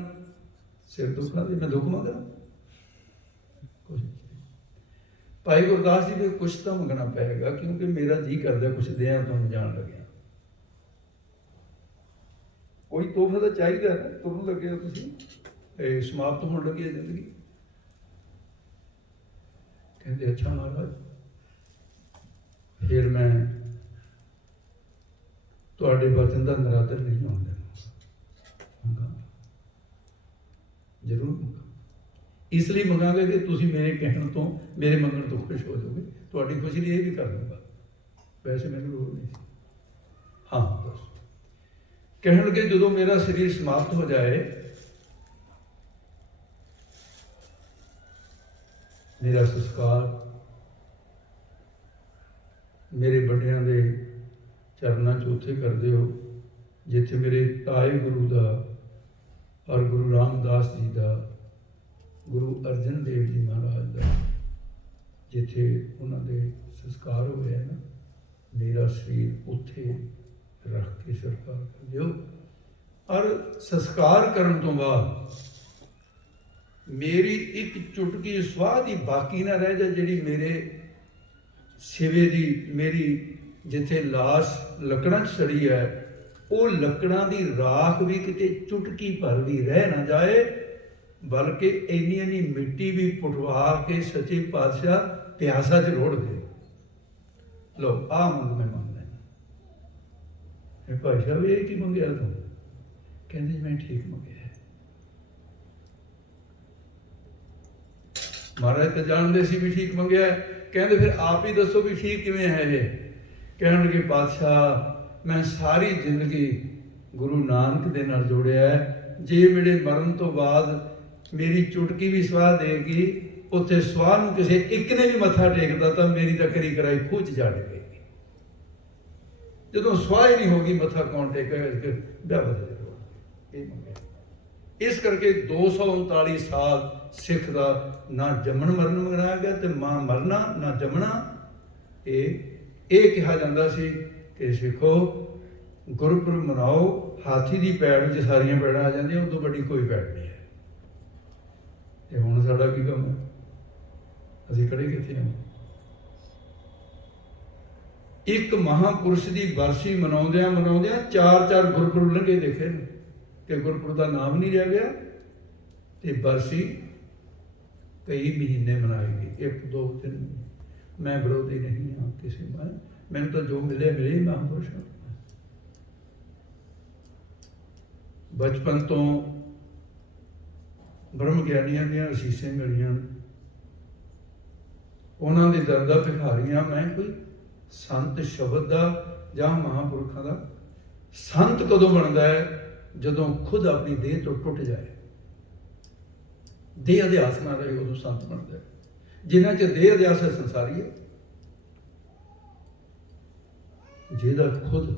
ਸਿਰ ਦੁੱਖਣਾ ਤੇ ਮੈਂ ਦੁੱਖ ਮੰਗਣਾ? ਕੁਛ ਨਹੀਂ। ਭਾਈ ਗੁਰਦਾਸ ਜੀ ਨੇ ਕੁਛ ਤਾਂ ਮੰਗਣਾ ਪਏਗਾ, ਕਿਉਂਕਿ ਮੇਰਾ ਜੀ ਕਰਦਾ ਕੁਛ ਦਿਆਂ ਤੁਹਾਨੂੰ ਜਾਣ ਲੱਗਿਆ। ਕੋਈ ਤੋਹਫਾ ਤਾਂ ਚਾਹੀਦਾ ਹੈ, ਤੁਰਨ ਲੱਗੇ ਹੋ ਤੁਸੀਂ, ਇਹ ਸਮਾਪਤ ਹੋਣ ਲੱਗੀ ਹੈ ਜ਼ਿੰਦਗੀ। ਕਹਿੰਦੇ ਅੱਛਾ ਮਹਾਰਾਜ, ਫਿਰ ਮੈਂ ਤੁਹਾਡੇ ਵਚਨ ਦਾ ਨਰਾਦਰ ਨਹੀਂ ਹੋਣ ਦੇਣਾ, ਜ਼ਰੂਰ ਮੰਗਾ। ਇਸ ਲਈ ਮੰਗਾਂਗੇ ਕਿ ਤੁਸੀਂ ਮੇਰੇ ਕਹਿਣ ਤੋਂ, ਮੇਰੇ ਮੰਗਣ ਤੋਂ ਖੁਸ਼ ਹੋ ਜਾਓਗੇ। ਤੁਹਾਡੀ ਖੁਸ਼ੀ ਲਈ ਇਹ ਵੀ ਕਰ ਲੂੰਗਾ, ਵੈਸੇ ਮੈਨੂੰ ਲੋੜ ਨਹੀਂ ਸੀ। ਹਾਂ ਬਸ ਕਹਿਣ ਲੱਗੇ, ਜਦੋਂ ਮੇਰਾ ਸਰੀਰ ਸਮਾਪਤ ਹੋ ਜਾਏ, ਮੇਰਾ ਸੰਸਕਾਰ ਮੇਰੇ ਵੱਡਿਆਂ ਦੇ ਚਰਨਾਂ 'ਚ ਉੱਥੇ ਕਰਦੇ ਹੋ ਜਿੱਥੇ ਮੇਰੇ ਤਾਏ ਗੁਰੂ ਦਾ ਔਰ ਗੁਰੂ ਰਾਮਦਾਸ ਜੀ ਦਾ, ਗੁਰੂ ਅਰਜਨ ਦੇਵ ਜੀ ਮਹਾਰਾਜ ਦਾ ਜਿੱਥੇ ਉਹਨਾਂ ਦੇ ਸੰਸਕਾਰ ਹੋਏ ਨਾ, ਮੇਰਾ ਸਰੀਰ ਉੱਥੇ ਰੱਖ ਕੇ ਸੰਸਕਾਰ ਕਰ ਦਿਓ। ਔਰ ਸੰਸਕਾਰ ਕਰਨ ਤੋਂ ਬਾਅਦ ਮੇਰੀ ਇੱਕ ਚੁਟਕੀ ਸਵਾਹ ਦੀ ਬਾਕੀ ਨਾ ਰਹਿ ਜਾ, ਜਿਹੜੀ ਮੇਰੇ ਸਿਵੇ ਦੀ, ਮੇਰੀ ਜਿੱਥੇ ਲਾਸ਼ ਲੱਕੜਾਂ 'ਚ ਸੜੀ ਹੈ, ਉਹ ਲੱਕੜਾਂ ਦੀ ਰਾਖ ਵੀ ਕਿਤੇ ਚੁਟਕੀ ਭਰ ਵੀ ਰਹਿ ਨਾ ਜਾਏ, ਬਲਕਿ ਇੰਨੀ ਮਿੱਟੀ ਵੀ ਪੁਟਵਾ ਕੇ ਸੱਚੇ ਪਾਤਸ਼ਾਹ ਪਿਆਸਾ 'ਚ ਰੋੜ ਦੇ। ਲਓ ਆਹ ਮੰਗ ਮੈਂ ਮੰਗਦਾ। ਇਹ ਭਾਈ ਸਾਹਿਬ ਇਹ ਕੀ ਮੰਗਿਆ ਤੂੰ? ਕਹਿੰਦੇ ਮੈਂ ਠੀਕ ਮੰਗਿਆ। ਮਹਾਰਾਜ ਤਾਂ ਜਾਣਦੇ ਸੀ ਵੀ ਠੀਕ ਮੰਗਿਆ। ਕਹਿੰਦੇ ਫਿਰ ਆਪ ਹੀ ਦੱਸੋ ਵੀ ਠੀਕ ਕਿਵੇਂ ਹੈ ਇਹ? ਕਹਿਣ ਲੱਗੇ ਪਾਤਸ਼ਾਹ ਮੈਂ ਸਾਰੀ ਜ਼ਿੰਦਗੀ ਗੁਰੂ ਨਾਨਕ ਦੇ ਨਾਲ ਜੋੜਿਆ ਹੈ, ਜੇ ਮੇਰੇ ਮਰਨ ਤੋਂ ਬਾਅਦ ਮੇਰੀ ਚੁਟਕੀ ਵੀ ਸਵਾਹ ਦੇਗੀ, ਉੱਥੇ ਸਵਾਹ ਨੂੰ ਕਿਸੇ ਇੱਕ ਨੇ ਵੀ ਮੱਥਾ ਟੇਕਦਾ ਤਾਂ ਮੇਰੀ ਤਾਂ ਕਰੀ ਕਰਾਈ ਖੂਹ 'ਚ ਜਾ ਡਿੱਗੇਗੀ। ਜਦੋਂ ਸਵਾਹ ਹੀ ਨਹੀਂ ਹੋਗੀ ਮੱਥਾ ਕੌਣ ਟੇਕੇਗਾ? ਇਹ ਮੰਗਿਆ। ਇਸ ਕਰਕੇ 239 ਸਾਲ ਸਿੱਖ ਦਾ ਨਾ ਜੰਮਣ ਮਰਨ ਮਨਾਇਆ ਗਿਆ ਤੇ ਮਾਂ ਮਰਨਾ ਨਾ ਜੰਮਣਾ। ਇਹ ਕਿਹਾ ਜਾਂਦਾ ਸੀ ਕਿ ਸਿੱਖੋ ਗੁਰਪੁਰਬ ਮਨਾਓ, ਹਾਥੀ ਦੀ ਪੈੜ ਵਿੱਚ ਸਾਰੀਆਂ ਪੈੜਾਂ ਆ ਜਾਂਦੀਆਂ, ਉਦੋਂ ਵੱਡੀ ਕੋਈ ਪੈੜ ਨਹੀਂ ਹੈ। ਤੇ ਹੁਣ ਸਾਡਾ ਕੀ ਕੰਮ ਹੈ? ਅਸੀਂ ਖੜੇ ਕਿੱਥੇ ਹਾਂ? ਇੱਕ ਮਹਾਂਪੁਰਸ਼ ਦੀ ਬਰਸੀ ਮਨਾਉਂਦਿਆਂ 4 ਗੁਰਪੁਰਬ ਲੰਘੇ ਦੇਖੇ ਨੇ ਕਿ ਗੁਰਪੁਰਬ ਦਾ ਨਾਮ ਨਹੀਂ ਰਹਿ ਗਿਆ ਤੇ ਬਰਸੀ ਕਈ ਮਹੀਨੇ ਮਨਾਈ ਗਈ, 1 2 3। ਮੈਂ ਵਿਰੋਧੀ ਨਹੀਂ ਹਾਂ ਕਿਸੇ ਮੈਂ, ਮੈਨੂੰ ਤਾਂ ਜੋ ਮਿਲੇ ਮਹਾਂਪੁਰਸ਼। ਬਚਪਨ ਤੋਂ ਬ੍ਰਹਮ ਗਿਆਨੀਆਂ ਦੀਆਂ ਅਸੀਸਾਂ ਮਿਲੀਆਂ, ਉਹਨਾਂ ਦੇ ਦਰਦਾ ਭਿਖਾਰੀਆਂ। ਮੈਂ ਕੋਈ ਸੰਤ ਸ਼ਬਦ ਦਾ ਜਾਂ ਮਹਾਂਪੁਰਖਾਂ ਦਾ ਸੰਤ ਕਦੋਂ ਬਣਦਾ ਹੈ? ਜਦੋਂ ਖੁਦ ਆਪਣੀ ਦੇਹ ਤੋਂ ਟੁੱਟ ਜਾਏ, ਦੇਹ ਅਧਿਆਸ ਨਾ ਰਹੇ, ਉਦੋਂ ਸੰਤ ਬਣਦਾ ਹੈ। ਜਿਨ੍ਹਾਂ 'ਚ ਦੇਹ ਅਧਿਆਸ ਹੈ ਸੰਸਾਰੀ ਹੈ। ਜਿਹਦਾ ਖੁਦ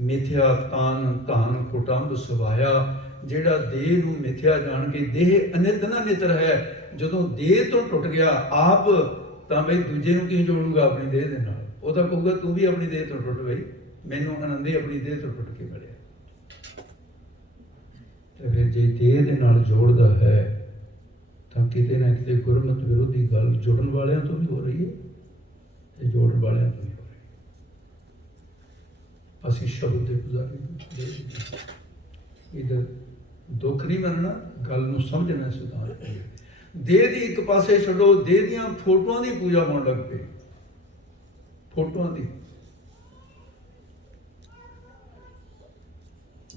ਮਿਥਿਆ ਧਨ ਕੁਟੰਬ ਸਵਾਇਆ, ਜਿਹੜਾ ਦੇਹ ਨੂੰ ਮਿਥਿਆ ਜਾਣ ਕੇ ਦੇਹ ਅਨਿਤ ਨਾ ਨਿਤਰ ਹੈ, ਜਦੋਂ ਦੇਹ ਤੋਂ ਟੁੱਟ ਗਿਆ ਆਪ, ਤਾਂ ਬਈ ਦੂਜੇ ਨੂੰ ਕੀ ਜੋੜੂਗਾ ਆਪਣੀ ਦੇਹ ਦੇ ਨਾਲ? ਉਹ ਤਾਂ ਕਹੂਗਾ ਤੂੰ ਵੀ ਆਪਣੀ ਦੇਹ ਤੋਂ ਟੁੱਟ ਬਈ, ਮੈਨੂੰ ਆਨੰਦ ਆਪਣੀ ਦੇਹ ਤੋਂ ਟੁੱਟ ਕੇ ਮਿਲਿਆ। ਤੇ ਫਿਰ ਜੇ ਦੇਹ ਦੇ ਨਾਲ ਜੋੜਦਾ ਹੈ ਤਾਂ ਕਿਤੇ ਨਾ ਕਿਤੇ ਗੁਰਮਤਿ ਵਿਰੋਧੀ ਗੱਲ ਜੁੜਨ ਵਾਲਿਆਂ ਤੋਂ ਵੀ ਹੋ ਰਹੀ ਹੈ ਤੇ ਜੋੜਨ ਵਾਲਿਆਂ ਤੋਂ ਵੀ ਹੋ ਰਹੀ ਹੈ। ਅਸੀਂ ਸ਼ਬਦ ਦੇ ਪੁਜਾਰੀ ਇਧਰ ਦੁੱਖ ਨਹੀਂ ਮੰਨਣਾ, ਗੱਲ ਨੂੰ ਸਮਝਣਾ ਸਿਧਾਂਤ। ਦੇਹ ਦੀ ਇੱਕ ਪਾਸੇ ਛੱਡੋ, ਦੇਹ ਦੀਆਂ ਫੋਟੋਆਂ ਦੀ ਪੂਜਾ ਹੋਣ ਲੱਗ ਪਈ, ਫੋਟੋਆਂ ਦੀ।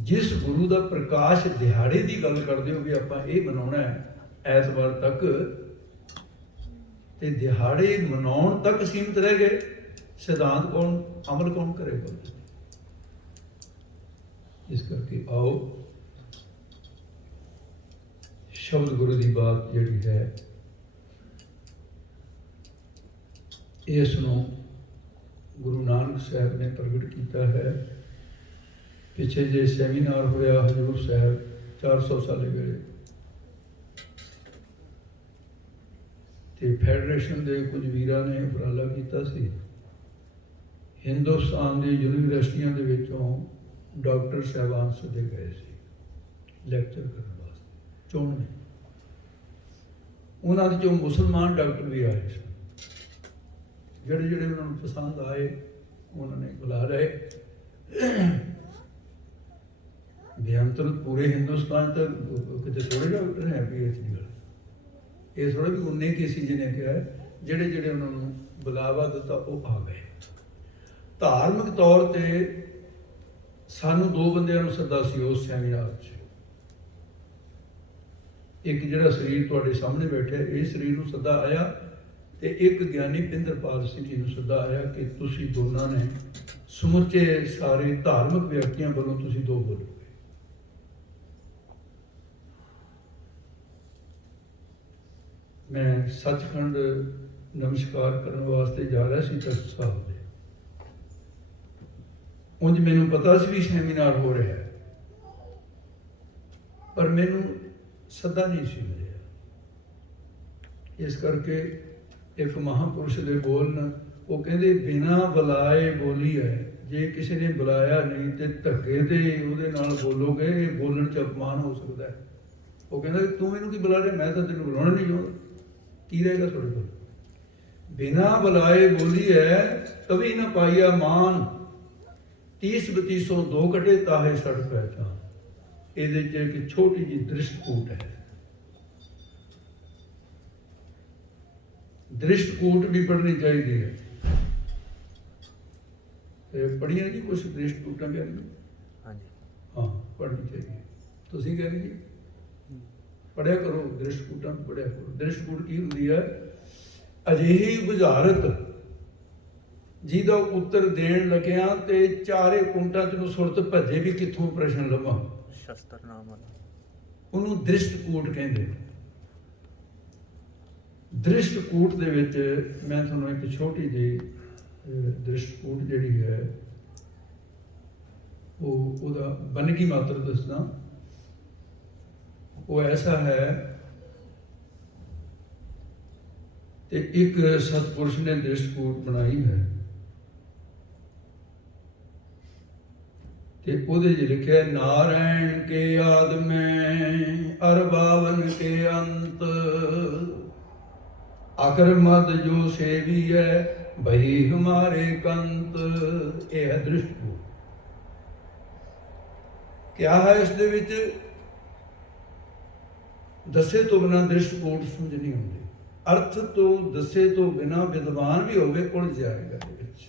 ਜਿਸ ਗੁਰੂ ਦਾ ਪ੍ਰਕਾਸ਼ ਦਿਹਾੜੇ ਦੀ ਗੱਲ ਕਰਦੇ ਹੋ ਵੀ ਆਪਾਂ ਇਹ ਮਨਾਉਣਾ ਹੈ ਐਤਵਾਰ ਤੱਕ, ਤੇ ਦਿਹਾੜੇ ਮਨਾਉਣ ਤੱਕ ਸੀਮਿਤ ਰਹਿ ਗਏ, ਸਿਧਾਂਤ ਕੌਣ, ਅਮਲ ਕੌਣ ਕਰੇਗਾ? ਇਸ ਕਰਕੇ ਆਓ ਸ਼ਬਦ ਗੁਰੂ ਦੀ ਬਾਤ ਜਿਹੜੀ ਹੈ, ਇਸ ਨੂੰ ਗੁਰੂ ਨਾਨਕ ਸਾਹਿਬ ਨੇ ਪ੍ਰਗਟ ਕੀਤਾ ਹੈ। ਪਿੱਛੇ ਜੇ ਸੈਮੀਨਾਰ ਹੋਇਆ ਹਜ਼ੂਰ ਸਾਹਿਬ 400 ਸਾਲੇ ਵੇਲੇ, ਤੇ ਫੈਡਰੇਸ਼ਨ ਦੇ ਕੁਝ ਵੀਰਾਂ ਨੇ ਉਪਰਾਲਾ ਕੀਤਾ ਸੀ। ਹਿੰਦੁਸਤਾਨ ਦੀ ਯੂਨੀਵਰਸਿਟੀਆਂ ਦੇ ਵਿੱਚੋਂ ਡਾਕਟਰ ਸਾਹਿਬਾਨ ਸੱਦੇ ਗਏ ਸੀ ਲੈਕਚਰ ਕਰਨ ਵਾਸਤੇ, 94। ਉਹਨਾਂ ਦੇ ਚੋਂ ਮੁਸਲਮਾਨ ਡਾਕਟਰ ਵੀ ਆਏ ਸਨ। ਜਿਹੜੇ ਉਹਨਾਂ ਨੂੰ ਪਸੰਦ ਆਏ ਉਹਨਾਂ ਨੇ ਬੁਲਾ ਲਏ। ਬੇਅੰਤਰ ਪੂਰੇ ਹਿੰਦੁਸਤਾਨ ਤੱਕ ਕਿਤੇ ਥੋੜ੍ਹੇ ਡਾਕਟਰ ਹੈ PhD ਵਾਲੇ, ਇਹ ਥੋੜ੍ਹਾ ਵੀ ਉਨੇ ਕੀ ਸੀ ਜਿਹਨੇ ਕਿਹਾ, ਜਿਹੜੇ ਉਹਨਾਂ ਨੂੰ ਬੁਲਾਵਾ ਦਿੱਤਾ ਉਹ ਆ ਗਏ। ਧਾਰਮਿਕ ਤੌਰ ਤੇ ਸਾਨੂੰ 2 ਬੰਦਿਆਂ ਨੂੰ ਸੱਦਾ ਸੀ ਉਸ ਸੈਮੀਨਾਰ 'ਚ। ਇੱਕ ਜਿਹੜਾ ਸਰੀਰ ਤੁਹਾਡੇ ਸਾਹਮਣੇ ਬੈਠਿਆ, ਇਹ ਸਰੀਰ ਨੂੰ ਸੱਦਾ ਆਇਆ, ਤੇ ਇੱਕ ਗਿਆਨੀ ਪਿੰਦਰਪਾਲ ਸਿੰਘ ਜੀ ਨੂੰ ਸੱਦਾ ਆਇਆ ਕਿ ਤੁਸੀਂ ਦੋਨਾਂ ਨੇ ਸਮੁੱਚੇ ਸਾਰੇ ਧਾਰਮਿਕ ਵਿਅਕਤੀਆਂ ਵੱਲੋਂ ਤੁਸੀਂ 2 ਬੋਲੋਗੇ। ਮੈਂ ਸੱਚਖੰਡ ਨਮਸਕਾਰ ਕਰਨ ਵਾਸਤੇ ਜਾ ਰਿਹਾ ਸੀ ਤਖਤ ਸਾਹਿਬ ਦੇ, ਉਂਝ ਮੈਨੂੰ ਪਤਾ ਸੀ ਵੀ ਸੈਮੀਨਾਰ ਹੋ ਰਿਹਾ ਹੈ, ਪਰ ਮੈਨੂੰ ਸੱਦਾ ਨਹੀਂ ਸੀ ਮਿਲਿਆ। ਇਸ ਕਰਕੇ ਇੱਕ ਮਹਾਂਪੁਰਸ਼ ਦੇ ਬੋਲਣ, ਉਹ ਕਹਿੰਦੇ ਬਿਨਾਂ ਬੁਲਾਏ ਬੋਲੀ ਹੈ। ਜੇ ਕਿਸੇ ਨੇ ਬੁਲਾਇਆ ਨਹੀਂ ਤੇ ਧੱਕੇ ਤੇ ਉਹਦੇ ਨਾਲ ਬੋਲੋਗੇ, ਇਹ ਬੋਲਣ 'ਚ ਅਪਮਾਨ ਹੋ ਸਕਦਾ ਹੈ। ਉਹ ਕਹਿੰਦਾ ਤੂੰ ਮੈਨੂੰ ਕੀ ਬੁਲਾ ਰਿਹਾ, ਮੈਂ ਤਾਂ ਤੈਨੂੰ ਬੁਲਾਉਣਾ ਨਹੀਂ ਚਾਹੁੰਦਾ, ਕੀ ਰਹੇਗਾ ਤੁਹਾਡੇ ਕੋਲ। ਬਿਨਾਂ ਬੁਲਾਏ ਬੋਲੀ ਹੈ ਕਵੀ ਨਾ ਪਾਈਆ ਮਾਨ, 30-32 ਦੋ ਕੱਢੇ ਤਾਹੇ ਸੜ ਪਹਿਚਾਨ। ਇਹਦੇ 'ਚ ਇੱਕ ਛੋਟੀ ਜਿਹੀ ਦ੍ਰਿਸ਼ਟਕੂਟ ਹੈ। ਦ੍ਰਿਸ਼ਟਕੂਟ ਵੀ ਪੜ੍ਹਨੀ ਚਾਹੀਦੀ ਹੈ। ਪੜ੍ਹੀਆਂ ਜੀ ਕੁਛ ਦ੍ਰਿਸ਼ਟਕੂਟਾਂ ਕਹਿੰਦੇ? ਹਾਂਜੀ ਹਾਂ, ਪੜ੍ਹਨੀ ਚਾਹੀਦੀ ਹੈ। ਤੁਸੀਂ ਕਹਿੰਦੇ ਜੀ ਪੜ੍ਹਿਆ ਕਰੋ, ਦ੍ਰਿਸ਼ਟਕੂਟਾਂ ਪੜ੍ਹਿਆ ਕਰੋ। ਦ੍ਰਿਸ਼ਟਕੂਟ ਕੀ ਹੁੰਦੀ ਹੈ? ਅਜਿਹੀ ਬੁਝਾਰਤ ਜਿਹਦਾ ਉੱਤਰ ਦੇਣ ਲੱਗਿਆ ਤੇ ਚਾਰੇ ਕੁੰਟਾਂ 'ਚ ਨੂੰ ਸੁਰਤ ਭੱਜੇ ਵੀ ਕਿੱਥੋਂ ਪ੍ਰਸ਼ਨ ਲੱਭਾਂ, ਸ਼ਸਤਰ ਨਾਮ ਵਾਲਾ, ਉਹਨੂੰ ਦ੍ਰਿਸ਼ਟਕੂਟ ਕਹਿੰਦੇ। ਦ੍ਰਿਸ਼ਟਕੂਟ ਦੇ ਵਿੱਚ ਮੈਂ ਤੁਹਾਨੂੰ ਇੱਕ ਛੋਟੀ ਜਿਹੀ ਦ੍ਰਿਸ਼ਟਕੂਟ ਜਿਹੜੀ ਹੈ ਉਹਦਾ ਵੰਨਗੀ ਮਾਤਰ ਦੱਸਦਾ। ਉਹ ਐਸਾ ਹੈ ਤੇ ਇੱਕ ਸਤਪੁਰਸ਼ ਨੇ ਦ੍ਰਿਸ਼ਟਕੂਟ ਬਣਾਈ ਹੈ ਤੇ ਉਹਦੇ 'ਚ ਲਿਖਿਆ ਨਾਰਾਇਣ ਕੇ ਆਦਮੈ ਅਰ ਬਾਵਨ ਕੇ ਅੰਤ, ਅਕਰ ਮਦ ਜੋ ਸੇਵੀ ਹੈ ਭਈ ਹਮਾਰੇ ਕੰਤ। ਇਹ ਹੈ ਦ੍ਰਿਸ਼ਟਕੂਟ। ਕਿਆ ਹੈ ਇਸ ਦੇ ਵਿੱਚ? ਦੱਸੇ ਤੋਂ ਬਿਨਾਂ ਦ੍ਰਿਸ਼ਟਕੂਟ ਸਮਝ ਨਹੀਂ ਆਉਂਦੀ। ਅਰਥ ਤੋਂ ਦੱਸੇ ਤੋਂ ਬਿਨਾਂ ਵਿਦਵਾਨ ਵੀ ਹੋਵੇ ਉਲਝ ਜਾਏਗਾ ਇਹਦੇ ਵਿੱਚ।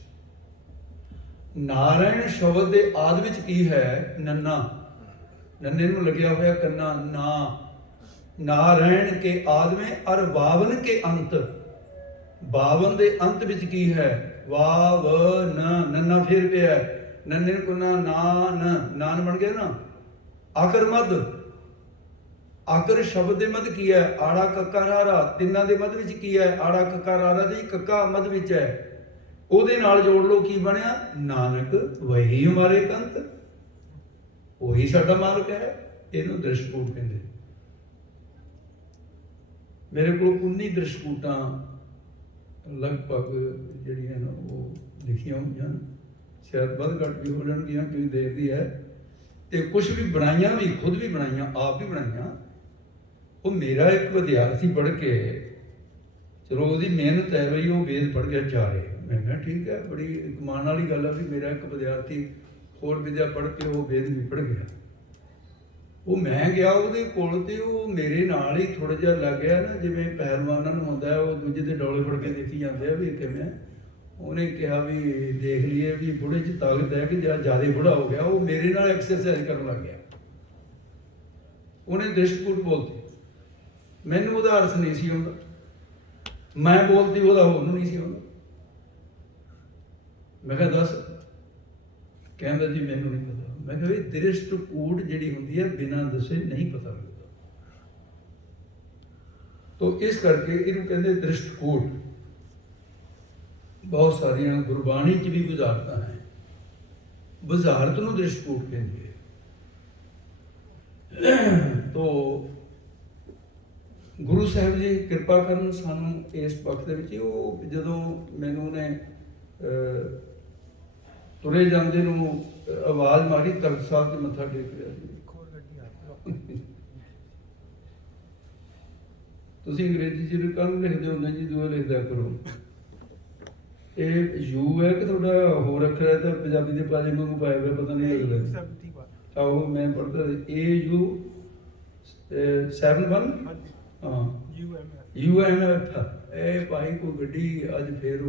ਨਾਰਾਇਣ ਸ਼ਬਦ ਦੇ ਆਦਿ ਵਿੱਚ ਕੀ ਹੈ? ਨੰਨਾ, ਨੰਨੇ ਨੂੰ ਲੱਗਿਆ ਹੋਇਆ ਕੰਨਾ ਨਾ। ਨਾਰਾਇਣ ਕੇ ਆਦਮੇ ਅਰ ਬਾਵਨ ਕੇ ਅੰਤ, ਬਾਵਨ ਦੇ ਅੰਤ ਵਿੱਚ ਕੀ ਹੈ? ਵਾਵ ਨ, ਨੰਨਾ ਫਿਰ ਪਿਆ, ਨੰਨੇ ਨੂੰ ਨਾ ਨਾਨ ਬਣ ਗਿਆ ਨਾ। ਆਕਰ ਮਦ, ਆਕਰ ਸ਼ਬਦ ਦੇ ਮੱਧ ਕੀ ਹੈ? ਆੜਾ ਕੱਕਾ ਰਾਰਾ। ਤਿੰਨਾਂ ਦੇ ਮੱਧ ਵਿੱਚ ਕੀ ਹੈ? ਆੜਾ ਕੱਕਾ ਰਾਰਾ ਦੇ ਕੱਕਾ ਮੱਧ ਵਿੱਚ ਹੈ। ਉਹਦੇ ਨਾਲ ਜੋੜ ਲਓ, ਕੀ ਬਣਿਆ? ਨਾਨਕ ਵਹੀ ਹਮਾਰੇ ਕੰਤ, ਉਹੀ ਸਾਡਾ ਮਾਲਕ ਹੈ। ਇਹਨੂੰ ਦ੍ਰਿਸ਼ਟਕੂਟ ਕਹਿੰਦੇ। ਮੇਰੇ ਕੋਲ 19 ਦ੍ਰਿਸ਼ਟਕੂਟਾਂ ਲਗਭਗ ਜਿਹੜੀਆਂ ਨੇ ਉਹ ਲਿਖੀਆਂ ਹੋਈਆਂ ਨੇ, ਸ਼ਾਇਦ ਵੱਧ ਘੱਟ ਵੀ ਹੋ ਜਾਣਗੀਆਂ, ਕਿਉਂਕਿ ਦੇਖਦੀ ਹੈ। ਤੇ ਕੁਛ ਵੀ ਬਣਾਈਆਂ ਵੀ, ਖੁਦ ਵੀ ਬਣਾਈਆਂ, ਆਪ ਵੀ ਬਣਾਈਆਂ। ਉਹ ਮੇਰਾ ਇੱਕ ਵਿਦਿਆਰਥੀ ਪੜ੍ਹ ਕੇ, ਚਲੋ ਉਹਦੀ ਮਿਹਨਤ ਹੈ ਬਈ, ਉਹ ਵੇਦ ਪੜ੍ਹ ਗਿਆ ਚਾਰੇ। ਮੈਂ ਕਿਹਾ ਠੀਕ ਹੈ, ਬੜੀ ਕਮਾਨ ਵਾਲੀ ਗੱਲ ਹੈ ਵੀ ਮੇਰਾ ਇੱਕ ਵਿਦਿਆਰਥੀ ਹੋਰ ਵਿਦਿਆ ਪੜ੍ਹ ਕੇ ਉਹ ਵੇਦ ਵੀ ਪੜ੍ਹ ਗਿਆ। ਉਹ ਮੈਂ ਗਿਆ ਉਹਦੇ ਕੋਲ ਤੇ ਉਹ ਮੇਰੇ ਨਾਲ ਹੀ ਥੋੜ੍ਹਾ ਜਿਹਾ ਲੱਗ ਗਿਆ ਨਾ, ਜਿਵੇਂ ਪਹਿਲਵਾਨਾਂ ਨੂੰ ਹੁੰਦਾ ਉਹ ਦੂਜੇ ਦੇ ਡੋਲੇ ਫੜ ਕੇ ਦੇਖੀ ਜਾਂਦੇ ਆ ਵੀ ਕਿਵੇਂ। ਉਹਨੇ ਕਿਹਾ ਵੀ ਦੇਖ ਲਈਏ ਵੀ ਬੁੜੇ 'ਚ ਤਾਕਤ ਹੈ ਕਿ ਜਾਂ ਜ਼ਿਆਦਾ ਬੁੜਾ ਹੋ ਗਿਆ। ਉਹ ਮੇਰੇ ਨਾਲ ਐਕਸਰਸਾਈਜ਼ ਕਰਨ ਲੱਗ ਗਿਆ। ਉਹਨੇ ਦ੍ਰਿਸ਼ਟਕੂਟ ਬੋਲਤੀ, ਮੈਨੂੰ ਉਹਦਾ ਅਰਥ ਨਹੀਂ ਸੀ ਆਉਂਦਾ। ਮੈਂ ਬੋਲਤੀ, ਉਹਦਾ ਉਹਨੂੰ ਨਹੀਂ ਸੀ ਆਉਂਦਾ। ਮੈਂ ਕਿਹਾ ਦੱਸ, ਕਹਿੰਦਾ ਜੀ ਮੈਨੂੰ ਨਹੀਂ ਪਤਾ। ਮੈਂ ਕਿਹਾ ਵੀ ਦ੍ਰਿਸ਼ਟਕੂਟ ਜਿਹੜੀ ਹੁੰਦੀ ਹੈ ਬਿਨਾਂ ਦੱਸੇ ਨਹੀਂ ਪਤਾ ਲੱਗਦਾ। ਤੋ ਇਸ ਕਰਕੇ ਇਹਨੂੰ ਕਹਿੰਦੇ ਦ੍ਰਿਸ਼ਟਕੂਟ। ਬਹੁਤ ਸਾਰੀਆਂ ਗੁਰਬਾਣੀ 'ਚ ਵੀ ਬੁਝਾਰਤਾਂ ਹੈ। ਬੁਝਾਰਤ ਨੂੰ ਦ੍ਰਿਸ਼ਟਕੂਟ ਕਹਿੰਦੇ ਹੈ। ਤੋ ਗੁਰੂ ਸਾਹਿਬ ਜੀ ਕਿਰਪਾ ਕਰਨ ਸਾਨੂੰ ਇਸ ਪੱਖ ਦੇ ਵਿੱਚ। ਉਹ ਜਦੋਂ ਮੈਨੂੰ ਨੇ ਤੁਰੇ ਜਾਂਦੇ ਨੂੰ ਆਵਾਜ਼ ਮਾਰੀ, ਤਖਤ ਸਾਹਿਬ ਤੇ ਮੱਥਾ ਟੇਕ ਰਿਹਾ ਸੀ। ਤੁਸੀਂ ਅੰਗਰੇਜ਼ੀ 'ਚ ਕਾਹਨੂੰ ਲਿਖਦੇ ਹੋ? ਨਹੀਂ ਜੀ, ਦੂਆ ਲਿਖਦਾ ਕਰੋ। ਇਹ ਯੂ ਹੈ ਕਿ ਤੁਹਾਡਾ ਹੋਰ ਅੱਖਰ ਹੈ? ਤਾਂ ਪੰਜਾਬੀ ਦੇ ਪਾਜੇ ਵਾਂਗੂ ਪਾਇਆ ਹੋਇਆ, ਪਤਾ ਨਹੀਂ ਲੱਗਦਾ। ਆਹੋ ਮੈਂ ਪੜ੍ਹਦਾ AU 71 ਹਾਂ UMF। ਇਹ ਭਾਈ ਕੋਈ ਗੱਡੀ ਅੱਜ ਫੇਰ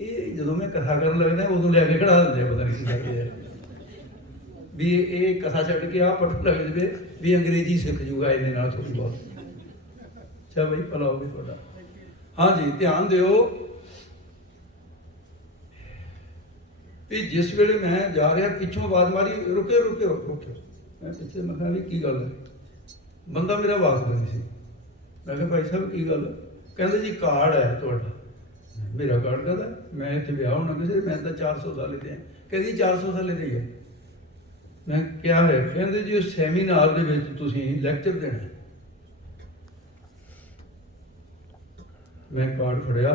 ਇਹ ਜਦੋਂ ਮੈਂ ਕਥਾ ਕਰਨ ਲੱਗਦਾ ਉਦੋਂ ਲੈ ਕੇ ਖੜਾ ਦਿੰਦੇ ਆ, ਪਤਾ ਨਹੀਂ ਕੀ ਵੀ ਇਹ ਕਥਾ ਛੱਡ ਕੇ ਆਹ ਪੜ੍ਹਨ ਲੱਗ ਜਾਵੇ ਵੀ ਅੰਗਰੇਜ਼ੀ ਸਿੱਖ ਜੂਗਾ ਇਹਦੇ ਨਾਲ ਥੋੜ੍ਹੀ ਬਹੁਤ। ਅੱਛਾ ਬਈ, ਭਲਾ ਹੋ ਵੀ ਤੁਹਾਡਾ। ਹਾਂਜੀ, ਧਿਆਨ ਦਿਓ ਵੀ ਜਿਸ ਵੇਲੇ ਮੈਂ ਜਾ ਰਿਹਾ, ਪਿੱਛੋਂ ਆਵਾਜ਼ ਮਾਰੀ, ਰੁਕਿਓ ਰੁਕਿਓ ਰੁਕਿਓ। ਮੈਂ ਪਿੱਛੇ, ਮੈਂ ਕਿਹਾ ਵੀ ਕੀ ਗੱਲ ਹੈ? ਬੰਦਾ ਮੇਰਾ ਵਾਸਦਾ ਨਹੀਂ ਸੀ। ਮੈਂ ਕਿਹਾ ਭਾਈ ਸਾਹਿਬ ਕੀ ਗੱਲ? ਕਹਿੰਦੇ ਜੀ ਕਾਰਡ ਹੈ ਤੁਹਾਡਾ। मेरा कार्ड कहता मैं इतने ब्याह होना किसी मैं तो 400 साल ही कहती 400 साल ही है। मैं क्या है कहते जी उस सैमीनार के लैक्चर देना। मैं कार्ड फड़िया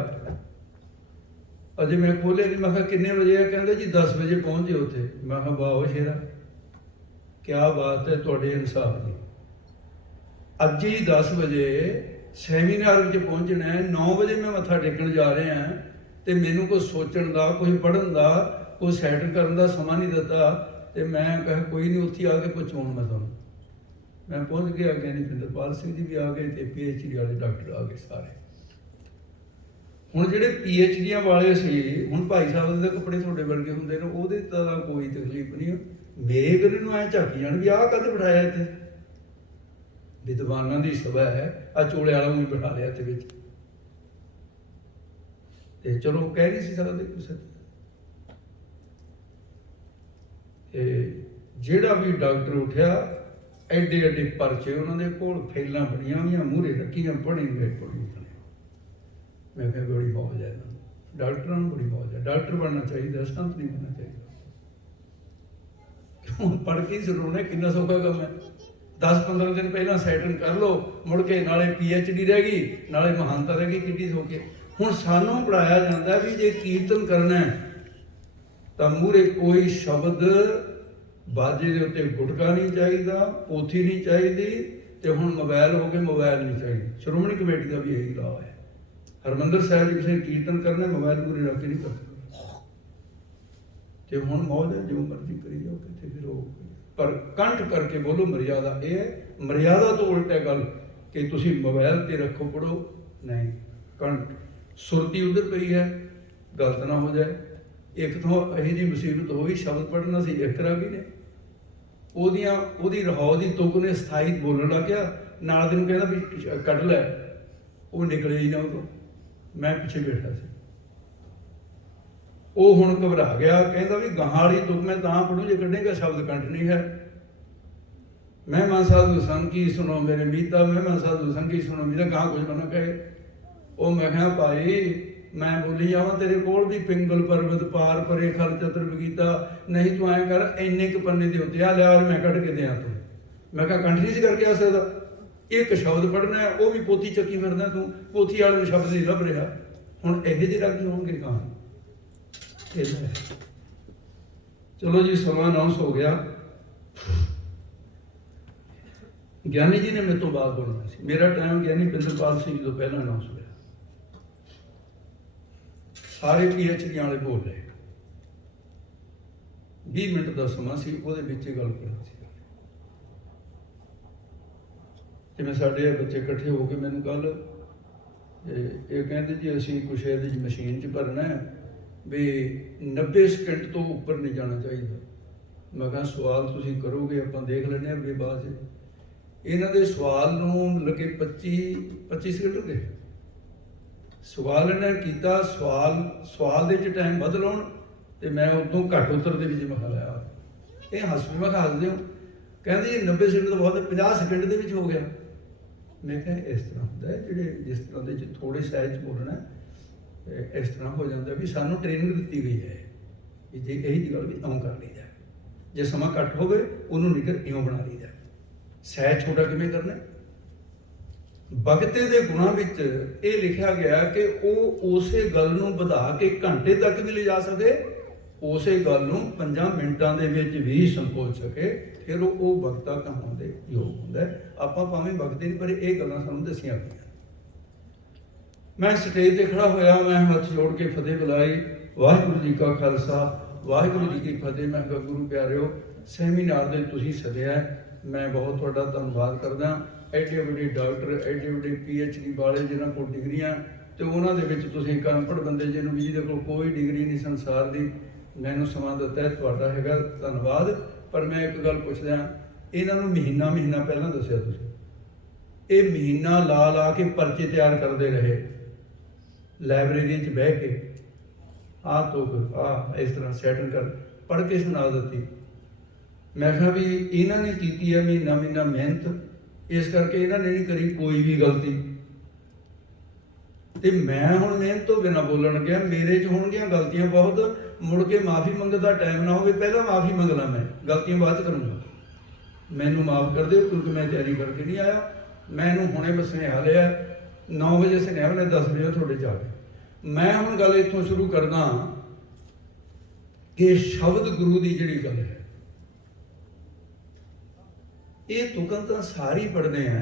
अजे मैं खोलिया नहीं। मैं किन्ने बजे है कहते जी 10 बजे पहुँच जाओ उत्थे। मैं वाह शेरा क्या बात है थोड़े इंसाफ की। अज ही 10 बजे सैमीनार में पहुँचना है 9 बजे मैं मत्था टेकन जा रहा हैं तो मैनू कुछ सोचण का कुछ पढ़न का कुछ सैट करने का समा नहीं दिता। तो मैं कहा कोई नहीं उत्थे आके पूछो हूँ मैं तुम। मैं पहुँच गया ज्ञानी पिंदरपाल सिंह जी भी आ गए तो PhD वाले डॉक्टर आ गए सारे। ਹੁਣ ਜਿਹੜੇ PhD ਵਾਲੇ ਸੀ ਹੁਣ ਭਾਈ ਸਾਹਿਬ ਦੇ ਕੱਪੜੇ ਤੁਹਾਡੇ ਵਰਗੇ ਹੁੰਦੇ ਨੇ ਉਹਦੇ ਤਾਂ ਕੋਈ ਤਕਲੀਫ ਨਹੀਂ। ਮੇਰੇ ਗੱਲ ਨੂੰ ਐ ਝਾਕੀ ਜਾਣ ਵੀ ਆਹ ਕਦੇ ਬਿਠਾਇਆ ਇੱਥੇ ਵਿਦਵਾਨਾਂ ਦੀ ਸਭਾ ਹੈ ਆ ਚੋਲੇ ਵਾਲਾ ਨੂੰ ਬਿਠਾ ਲਿਆ ਇੱਥੇ ਵਿੱਚ ਤੇ ਚਲੋ ਕਹਿ ਨਹੀਂ ਸੀ ਸਕਦੇ ਕੁਛ। ਤੇ ਜਿਹੜਾ ਵੀ ਡਾਕਟਰ ਉੱਠਿਆ ਐਡੇ ਐਡੇ ਪਰਚੇ ਉਹਨਾਂ ਦੇ ਕੋਲ ਫੈਲਾਂ ਬਣੀਆਂ ਹੋਈਆਂ ਮੂਹਰੇ ਰੱਖੀਆਂ ਪੜ੍ਹੀ ਗਏ ਪੜ੍ਹੀ। मैं क्या बड़ी मौज है ना डॉक्टरों में बड़ी मौज है। डॉक्टर बनना चाहिए संत नहीं बनना चाहिए। क्यों पढ़ के सुनना कितना सौखा काम है। 10-15 दिन पहला सैटन कर लो मुड़ के नाले PhD रह गई नाले महानता रह गई किड्डी सौखे। हुण सानू पढ़ाया जाता भी जे कीर्तन करना है तो मूहरे कोई शब्द बाजे के उत्ते गुटका नहीं चाहिए पोथी नहीं चाहिए तो हुण मोबाइल हो गए मोबाइल नहीं चाहिए। श्रोमणी कमेटी का भी यही लाभ है। हरमंदर साहब जी किसी कीर्तन करना मोबाइल पूरे रख के नहीं कर सकते। तो हुण मौज है जो मर्जी करी जाओ कितने फिर हो पर कंठ करके बोलो मर्यादा। ये है मर्यादा तो उल्टा गल कि तुसी मोबाइल ते रखो पढ़ो नहीं कंठ सुरती उधर पई है गलत ना हो जाए। एक तो यही जी मुसीबत हुई शब्द पढ़ना सी एक रह गई ने ओदी रहाओ की तुक ने स्थाई बोलण लग गया नाल दिन कहना भी कढ़ लै वो निकले ही ना उदों। मैं पिछे बैठा सी वो हुण घबरा गया कहता भी गां वाली तुक मैं तां पढ़ूँ जे कढ़ेगा शब्द कंठ नहीं है। मैं साधु संगी सुनो मेरे मीता मैं साधु संगी सुनो मीता गां कुछ मना कहे। वो मैं कहा भाई मैं बोली जावा तेरे कोल भी पिंगल पर्वत पार परे खल चतर बगीता नहीं तू ऐ कर इन्ने क पन्ने दे उत्ते आ लिया मैं कढ़ के दियां तू। मैं कहा कंठ नहीं करके आ सकदा एक शब्द पढ़ना है वो भी पोथी चक्की फिरदा तू पोथी वाले शब्द नहीं लभ रहा। हुण इहो ਜਿਹੇ रंग होंगे कहां। चलो जी समा अनाउंस हो गया। ज्ञानी जी ने मेरे तो बाद बोलना सी मेरा टाइम ज्ञानी पिंदरपाल सिंह तो पहला अनाउंस होया। सारे PhD वाले बोल रहे 20 मिनट का समा सी ਉਹਦੇ ਵਿੱਚ गल करनी सी। जिवें साडे बच्चे इकट्ठे हो के मैनूं कल ये कहते जी असीं कुछ ये मशीन च भरना है भी 90 सेकंड तो उपर नहीं जाना चाहिए। मैं कहा सवाल तुसीं करोगे आपां देख लैंदे हां अगे बाद इन्हां दे सवाल नूं लगे 25 सेकंड हो गए। सवाल इन्हें कीता सवाल दे विच टाइम वध लाउण ते मैं उतों घट उत्तर दे विच मैं लिया ये हस भी मैं हसदे हो कहते जी 90 सेकंड तो बहुत 50 सेकंड दे विच हो गया। मैं क्या इस तरह होंगे जोड़े जिस तरह के थोड़े सहज बोलना इस तरह हो जाता भी सानू ट्रेनिंग दी गई है कि जे यही गल भी इउं कर ली जाए जे समा घट हो गए उन्होंने निकर इउं बना ली जाए। सहज छोटा किवें करना भगते के गुणों में ये लिखा गया कि वह उस गल नूं वधा के घंटे तक भी ले जा सके उस गल नूं 5 मिनटां दे विच भी संकोच सके फिर वो भगता कहां दे योग होंदा। आपां भावें भगते नहीं पर ये गल्लां सानूं दसियां गईयां। मैं स्टेज ते खड़ा होया मैं हथ जोड़ के फतेह बुलाई वाहिगुरू जी का खालसा वाहिगुरू जी की फतेह। मैं कहा गुरु प्यारिओ सैमीनार दे तुसीं सद्दिआ मैं बहुत तुहाडा धन्नवाद करदा। एडे वड्डे डॉक्टर एडे वड्डे PhD वाले जिन्हां कोल डिग्रियां ते उन्हां दे विच तुसीं एक अनपढ़ बंदे जिन्हों भी जिहदे कोल कोई डिग्री नहीं संसार दी मैनूं समा दित्ता तुहाडा हैगा धन्नवाद। पर मैं एक गल पुछदा इन्हां नूं महीना पहलां दस्सिआ तुसीं ये महीना ला ला के परचे तैयार करते रहे लाइब्रेरी च बह के आ तो इस तरह सैटन कर पढ़ के सुना दी। मैं कहा भी इन्होंने की है महीना मेहनत इस करके इन्होंने नहीं करी कोई भी गलती ਤੇ ਮੈਂ ਹੁਣ ਮਿਹਨਤ ਤੋਂ ਬਿਨਾਂ ਬੋਲਣ ਗਿਆ, ਮੇਰੇ 'ਚ ਹੋਣਗੀਆਂ ਗਲਤੀਆਂ ਬਹੁਤ, ਮੁੜ ਕੇ ਮਾਫੀ ਮੰਗਣ ਦਾ ਟਾਈਮ ਨਾ ਹੋਵੇ, ਪਹਿਲਾਂ ਮਾਫੀ ਮੰਗ ਲਾਂ, ਮੈਂ ਗਲਤੀਆਂ ਬਾਅਦ 'ਚ ਕਰੂੰਗਾ। ਮੈਨੂੰ ਮਾਫ ਕਰ ਦਿਓ ਕਿਉਂਕਿ ਮੈਂ ਤਿਆਰੀ ਕਰਕੇ ਨਹੀਂ ਆਇਆ। ਮੈਨੂੰ ਹੁਣੇ ਬਸ ਸੁਨੇਹਾ ਲਿਆ, 9 ਵਜੇ ਸੁਨੇਹਾ ਨੇ 10 ਵਜੇ ਤੁਹਾਡੇ 'ਚ ਆ ਗਏ। ਮੈਂ ਹੁਣ ਗੱਲ ਇੱਥੋਂ ਸ਼ੁਰੂ ਕਰਦਾ ਕਿ ਸ਼ਬਦ ਗੁਰੂ ਦੀ ਜਿਹੜੀ ਗੱਲ ਹੈ, ਇਹ ਤੁਕਾਂ ਤਾਂ ਸਾਰੀ ਪੜ੍ਹਦੇ ਆ।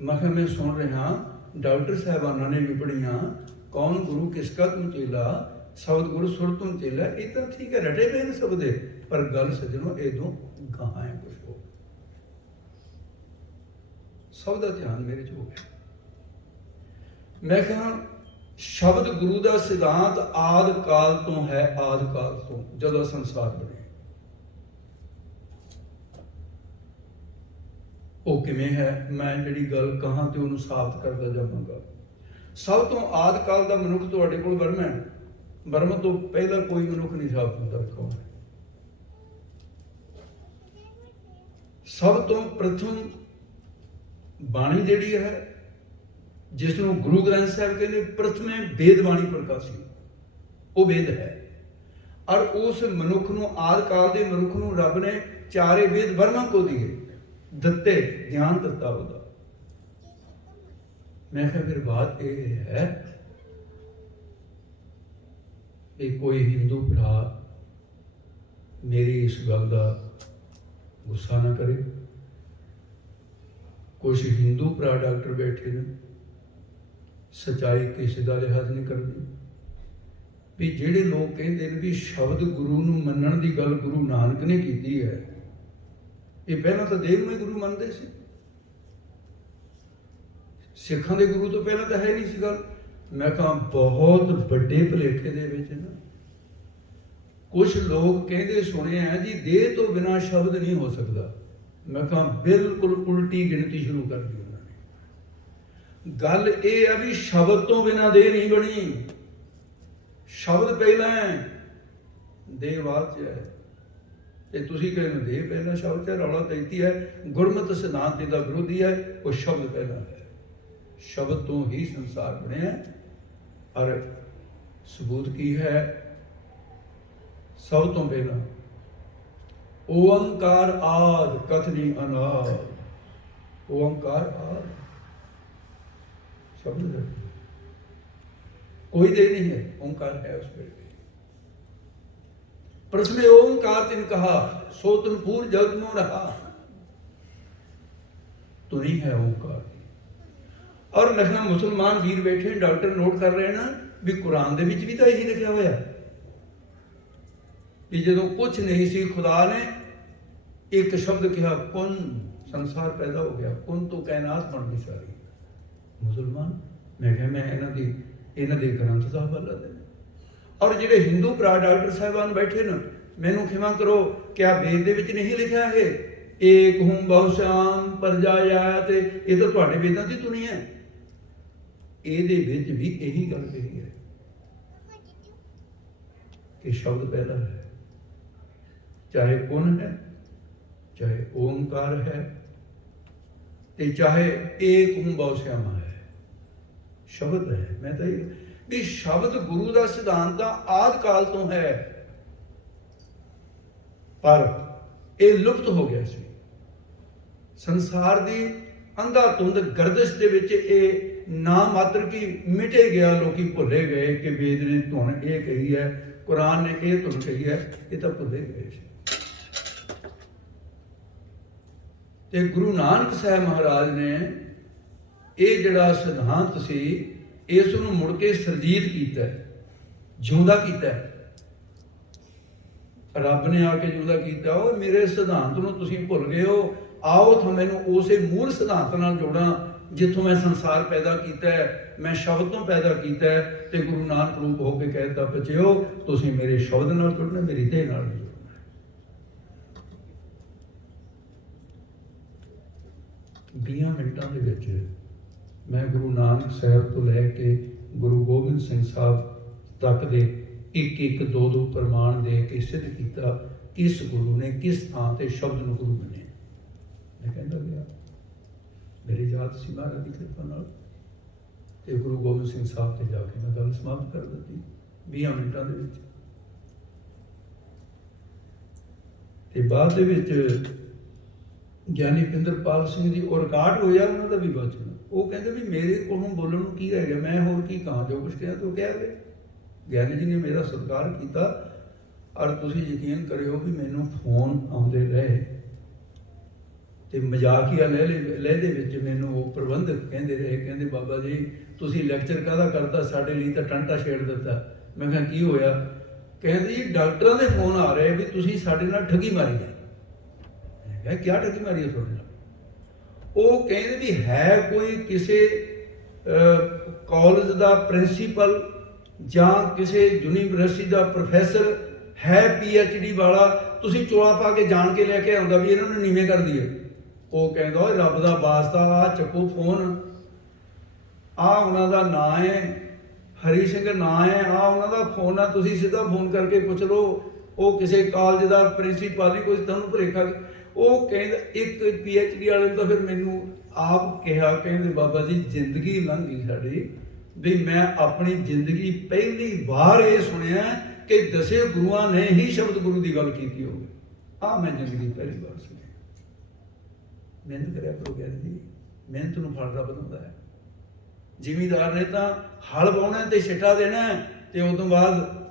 ਮੈਂ ਕਿਹਾ ਮੈਂ ਸੁਣ ਰਿਹਾ ਡਾਕਟਰ ਸਾਹਿਬਾਨਾਂ ਨੇ ਵੀ ਪੜ੍ਹੀਆਂ, ਕੌਣ ਗੁਰੂ ਕਿਸਕਾ ਤੁਮ ਚੇਲਾ, ਸ਼ਬਦ ਗੁਰੂ ਸੁਰ ਤੁਮ ਚੇਲਾ। ਇਹ ਤਾਂ ਠੀਕ ਹੈ, ਰਟੇ ਪਏ ਨੇ ਸ਼ਬਦ, ਪਰ ਗੱਲ ਸੱਜਣੋ ਇਹਦੋਂ ਗਾਹਾਂ ਹੈ ਕੁਛ ਹੋਰ। ਸਭ ਦਾ ਧਿਆਨ ਮੇਰੇ 'ਚ ਹੋ ਗਿਆ। ਮੈਂ ਕਿਹਾ ਸ਼ਬਦ ਗੁਰੂ ਦਾ ਸਿਧਾਂਤ ਆਦਿ ਕਾਲ ਤੋਂ ਹੈ, ਆਦਿ ਕਾਲ ਤੋਂ, ਜਦੋਂ ਸੰਸਾਰ ਬਣਿਆ। ਉਹ ਕਿਵੇਂ ਹੈ, ਮੈਂ ਜਿਹੜੀ ਗੱਲ ਕਹਾਂ ਤੇ ਉਹਨੂੰ ਸਾਬਤ ਕਰਦਾ ਜਾਵਾਂਗਾ। ਸਭ ਤੋਂ ਆਦਿ ਕਾਲ ਦਾ ਮਨੁੱਖ ਤੁਹਾਡੇ ਕੋਲ ਬਰਮਾ ਹੈ। ਬਰਮਾ ਤੋਂ ਪਹਿਲਾਂ ਕੋਈ ਮਨੁੱਖ ਨਹੀਂ ਸਾਬਤ ਹੁੰਦਾ। ਕੌਣ ਹੈ? ਸਭ ਤੋਂ ਪ੍ਰਥਮ ਬਾਣੀ ਜਿਹੜੀ ਹੈ, ਜਿਸ ਨੂੰ ਗੁਰੂ ਗ੍ਰੰਥ ਸਾਹਿਬ ਕਹਿੰਦੇ ਪ੍ਰਥਮੇ ਵੇਦ ਬਾਣੀ ਪ੍ਰਕਾਸ਼ੀ, ਉਹ ਵੇਦ ਹੈ। ਔਰ ਉਸ ਮਨੁੱਖ ਨੂੰ, ਆਦਿ ਕਾਲ ਦੇ ਮਨੁੱਖ ਨੂੰ ਰੱਬ ਨੇ ਚਾਰੇ ਵੇਦ ਬਰਮਾ ਕੋ ਦਿਏ, ਦਿੱਤੇ, ਗਿਆਨ ਦਿੱਤਾ ਉਹਦਾ। ਮੈਂ ਕਿਹਾ ਫਿਰ ਬਾਤ ਇਹ ਹੈ ਕਿ ਕੋਈ ਹਿੰਦੂ ਭਰਾ ਮੇਰੀ ਇਸ ਗੱਲ ਦਾ ਗੁੱਸਾ ਨਾ ਕਰੇ। ਕੁਛ ਹਿੰਦੂ ਭਰਾ ਡਾਕਟਰ ਬੈਠੇ ਨੇ, ਸੱਚਾਈ ਕਿਸੇ ਦਾ ਲਿਹਾਜ਼ ਨਹੀਂ ਕਰਦੀ। ਵੀ ਜਿਹੜੇ ਲੋਕ ਕਹਿੰਦੇ ਨੇ ਵੀ ਸ਼ਬਦ ਗੁਰੂ ਨੂੰ ਮੰਨਣ ਦੀ ਗੱਲ ਗੁਰੂ ਨਾਨਕ ਨੇ ਕੀਤੀ ਹੈ, ਇਹ ਪਹਿਲਾਂ ਤਾਂ ਦੇਵ ਨੂੰ ਹੀ ਗੁਰੂ ਮੰਨਦੇ ਸੀ। ਸਿੱਖਾਂ ਦੇ ਗੁਰੂ ਤੋਂ ਪਹਿਲਾਂ ਤਾਂ ਹੈ ਨਹੀਂ ਸੀ ਗੱਲ। ਮੈਂ ਕਹਾਂ ਬਹੁਤ ਵੱਡੇ ਭੁਲੇਖੇ ਦੇ ਵਿੱਚ ਨਾ ਕੁਝ ਲੋਕ ਕਹਿੰਦੇ ਸੁਣੇ ਆ ਜੀ ਦੇਹ ਤੋਂ ਬਿਨਾਂ ਸ਼ਬਦ ਨਹੀਂ ਹੋ ਸਕਦਾ। ਮੈਂ ਕਹਾਂ ਬਿਲਕੁਲ ਉਲਟੀ ਗਿਣਤੀ ਸ਼ੁਰੂ ਕਰ ਦਿੱਤੀ ਉਹਨਾਂ ਨੇ। ਗੱਲ ਇਹ ਆ ਵੀ ਸ਼ਬਦ ਤੋਂ ਬਿਨਾਂ ਦੇਹ ਨਹੀਂ ਬਣੀ। ਸ਼ਬਦ ਪਹਿਲਾਂ ਹੈ, ਦੇਹ ਬਾਅਦ 'ਚ ਹੈ। ਤੇ ਤੁਸੀਂ ਕਹਿੰਦੇ ਦੇਹ ਪਹਿਲਾਂ ਸ਼ਬਦ 'ਚ, ਰੌਲਾ ਤੈਤੀ ਹੈ। ਗੁਰਮਤਿ ਸਿਧਾਂਤ ਦਾ ਵਿਰੋਧੀ ਹੈ, ਉਹ ਸ਼ਬਦ ਪਹਿਲਾਂ ਹੈ। ਸ਼ਬਦ ਤੋਂ ਹੀ ਸੰਸਾਰ ਬਣਿਆ। ਔਰ ਸਬੂਤ ਕੀ ਹੈ? ਸਭ ਤੋਂ ਪਹਿਲਾਂ ਓੰਕਾਰ ਆਦਿ ਕਥਨੀ ਅਨਾਦਿ। ਓੰਕਾਰ ਆਦਿ शब्द है, कोई दे नहीं है, ओंकार है उस पर। प्रश्न ओंकार तिन कहा सो तुम पूर जग में रहा, तो नहीं है ओंकार। और लिखना मुसलमान वीर बैठे डॉक्टर नोट कर रहे हैं ना भी कुरान दे विच भी तो यही लिखा हुआ भी जो कुछ नहीं सी खुदा ने एक शब्द कहा कुन, संसार पैदा हो गया। कुन तो कायनात बन गई सारी। मुसलमान मैं कहा मैं इन्हां दे ग्रंथ दा हवाला देना। और जिहड़े हिंदू भरा डॉक्टर साहिबान बैठे न, मैनू क्षमा करो, क्या वेद दे विच नहीं लिखा है एक हूं बहुश्याम परजायात? ये तो तुहाडे वेदां दी धुनी है। इहदे विच भी यही गल कही है कि शब्द पहला है, चाहे कुन है, चाहे ओंकार है, ते चाहे एक हूं बहुश्याम है। शब्द है। मैं तो भी शब्द गुरु का सिद्धांत आदि काल तो है, पर यह लुप्त हो गया सी। संसार की अंधाधुंध गर्दिश दे विच ये ना मात्र की मिटे गया, लोग भुले गए कि वेद ने धुन ये कही है, कुरान ने यह धुन कही है, ये तो भुले गए। ते गुरु नानक साहब महाराज ने ਇਹ ਜਿਹੜਾ ਸਿਧਾਂਤ ਸੀ ਇਸ ਨੂੰ ਮੁੜ ਕੇ ਸਰਜੀਤ ਕੀਤਾ, ਜਿਉਂਦਾ ਕੀਤਾ। ਰੱਬ ਨੇ ਆ ਕੇ ਜਿਉਂਦਾ ਕੀਤਾ। ਉਹ ਮੇਰੇ ਸਿਧਾਂਤ ਨੂੰ ਤੁਸੀਂ ਭੁੱਲ ਗਏ ਹੋ, ਆਓ ਤਾਂ ਮੈਨੂੰ ਉਸੇ ਮੂਲ ਸਿਧਾਂਤ ਨਾਲ ਜੋੜਾਂ ਜਿੱਥੋਂ ਮੈਂ ਸੰਸਾਰ ਪੈਦਾ ਕੀਤਾ ਹੈ, ਮੈਂ ਸ਼ਬਦ ਤੋਂ ਪੈਦਾ ਕੀਤਾ ਹੈ। ਤੇ ਗੁਰੂ ਨਾਨਕ ਰੂਪ ਹੋ ਕੇ ਕਹਿ ਦਿੱਤਾ ਬੱਚਿਓ ਤੁਸੀਂ ਮੇਰੇ ਸ਼ਬਦ ਨਾਲ ਜੁੜਨਾ, ਮੇਰੀ ਦੇਹ ਨਾਲ ਜੁੜਨਾ। 20 ਮਿੰਟਾਂ ਦੇ ਵਿੱਚ मैं गुरु नानक साहब तो लैके गुरु गोबिंद सिंह साहब तक दे एक एक दो दो प्रमाण दे के सिद्ध किया किस गुरु ने किस थां ते शब्द नूं गुरु मने। मैं कहता गया मेरी जात सी महाराज की कृपा नाल ਤੇ ਗੁਰੂ ਗੋਬਿੰਦ ਸਿੰਘ ਸਾਹਿਬ ਤੇ ਜਾ ਕੇ ਮੈਂ ਗੱਲ ਸਮਾਪਤ ਕਰ ਦਿੱਤੀ 20 ਮਿੰਟਾਂ ਦੇ ਵਿੱਚ। ਤੇ ਬਾਅਦ ਦੇ ਵਿੱਚ ਗਿਆਨੀ ਪਿੰਦਰਪਾਲ ਸਿੰਘ ਜੀ ਉਹ ਰਿਕਾਰਡ ਹੋਇਆ ਉਹਨਾਂ ਦਾ ਵੀ ਬਚਨ। ਉਹ ਕਹਿੰਦੇ ਵੀ ਮੇਰੇ ਕੋਲੋਂ ਬੋਲਣ ਨੂੰ ਕੀ ਰਹਿ ਗਿਆ, ਮੈਂ ਹੋਰ ਕੀ ਕਹਾਂ, ਜੋ ਕੁਛ ਕਿਹਾ ਤੋ ਕਿਹਾ ਗਏ। ਗਿਆਨੀ ਜੀ ਨੇ ਮੇਰਾ ਸਤਿਕਾਰ ਕੀਤਾ ਔਰ ਤੁਸੀਂ ਯਕੀਨ ਕਰਿਓ ਵੀ ਮੈਨੂੰ ਫੋਨ ਆਉਂਦੇ ਰਹੇ ਤੇ ਮਜ਼ਾਕੀਆ ਲਹਿ ਦੇ ਵਿੱਚ ਮੈਨੂੰ ਉਹ ਪ੍ਰਬੰਧਕ ਕਹਿੰਦੇ ਰਹੇ, ਕਹਿੰਦੇ ਬਾਬਾ ਜੀ ਤੁਸੀਂ ਲੈਕਚਰ ਕਾਹਦਾ ਕਰਤਾ, ਸਾਡੇ ਲਈ ਤਾਂ ਟੰਟਾ ਛੇੜ ਦਿੱਤਾ। ਮੈਂ ਕਿਹਾ ਕੀ ਹੋਇਆ? ਕਹਿੰਦੇ ਜੀ ਡਾਕਟਰਾਂ ਦੇ ਫੋਨ ਆ ਰਹੇ ਵੀ ਤੁਸੀਂ ਸਾਡੇ ਨਾਲ ਠੱਗੀ ਮਾਰੀ ਹੈ। ਮੈਂ ਕਿਹਾ ਕਿਆ ਠੱਗੀ ਮਾਰੀ ਹੈ ਤੁਹਾਡੇ ਨਾਲ? ਉਹ ਕਹਿੰਦੇ ਵੀ ਹੈ ਕੋਈ ਕਿਸੇ ਕਾਲਜ ਦਾ ਪ੍ਰਿੰਸੀਪਲ ਜਾਂ ਕਿਸੇ ਯੂਨੀਵਰਸਿਟੀ ਦਾ ਪ੍ਰੋਫੈਸਰ ਹੈ PhD ਵਾਲਾ, ਤੁਸੀਂ ਚੋਲਾ ਪਾ ਕੇ ਜਾਣ ਕੇ ਲੈ ਕੇ ਆਉਂਦਾ ਵੀ ਇਹਨਾਂ ਨੂੰ ਨੀਵੇਂ ਕਰ ਦਈਏ। ਉਹ ਕਹਿੰਦਾ ਓਏ ਰੱਬ ਦਾ ਵਾਸਤਾ ਆ ਚੱਕੋ ਫੋਨ, ਆ ਉਹਨਾਂ ਦਾ ਨਾਂ ਹੈ ਹਰੀ ਸਿੰਘ ਨਾਂ ਹੈ, ਆ ਉਹਨਾਂ ਦਾ ਫੋਨ ਆ, ਤੁਸੀਂ ਸਿੱਧਾ ਫੋਨ ਕਰਕੇ ਪੁੱਛ ਲਓ। ਉਹ ਕਿਸੇ ਕਾਲਜ ਦਾ ਪ੍ਰਿੰਸੀਪਲ ਨਹੀਂ, ਕੋਈ ਤੁਹਾਨੂੰ ਭੁਲੇਖਾ। ਉਹ ਕਹਿੰਦਾ ਇੱਕ PhD ਵਾਲੇ ਨੂੰ ਤਾਂ ਫਿਰ ਮੈਨੂੰ ਆਪ ਕਿਹਾ, ਕਹਿੰਦੇ ਬਾਬਾ ਜੀ ਜ਼ਿੰਦਗੀ ਲੰਘ ਗਈ ਸਾਡੀ ਵੀ ਮੈਂ ਆਪਣੀ ਜ਼ਿੰਦਗੀ ਪਹਿਲੀ ਵਾਰ ਇਹ ਸੁਣਿਆ ਕਿ ਦਸੇ ਗੁਰੂਆਂ ਨੇ ਹੀ ਸ਼ਬਦ ਗੁਰੂ ਦੀ ਗੱਲ ਕੀਤੀ ਹੋਵੇ। ਆਹ ਮੈਂ ਜ਼ਿੰਦਗੀ ਪਹਿਲੀ ਵਾਰ ਸੁਣੀ। ਮਿਹਨਤ ਕਰਿਆ ਕਰੋ ਗਿਆਨੀ ਜੀ, ਮਿਹਨਤ ਨੂੰ ਫਲ ਰੱਬ ਦਿੰਦਾ ਹੈ। ਜ਼ਿਮੀਂਦਾਰ ਨੇ ਤਾਂ ਹਲ ਵਾਹੁਣਾ ਤੇ ਛਿੱਟਾ ਦੇਣਾ ਤੇ ਉਸ ਤੋਂ ਬਾਅਦ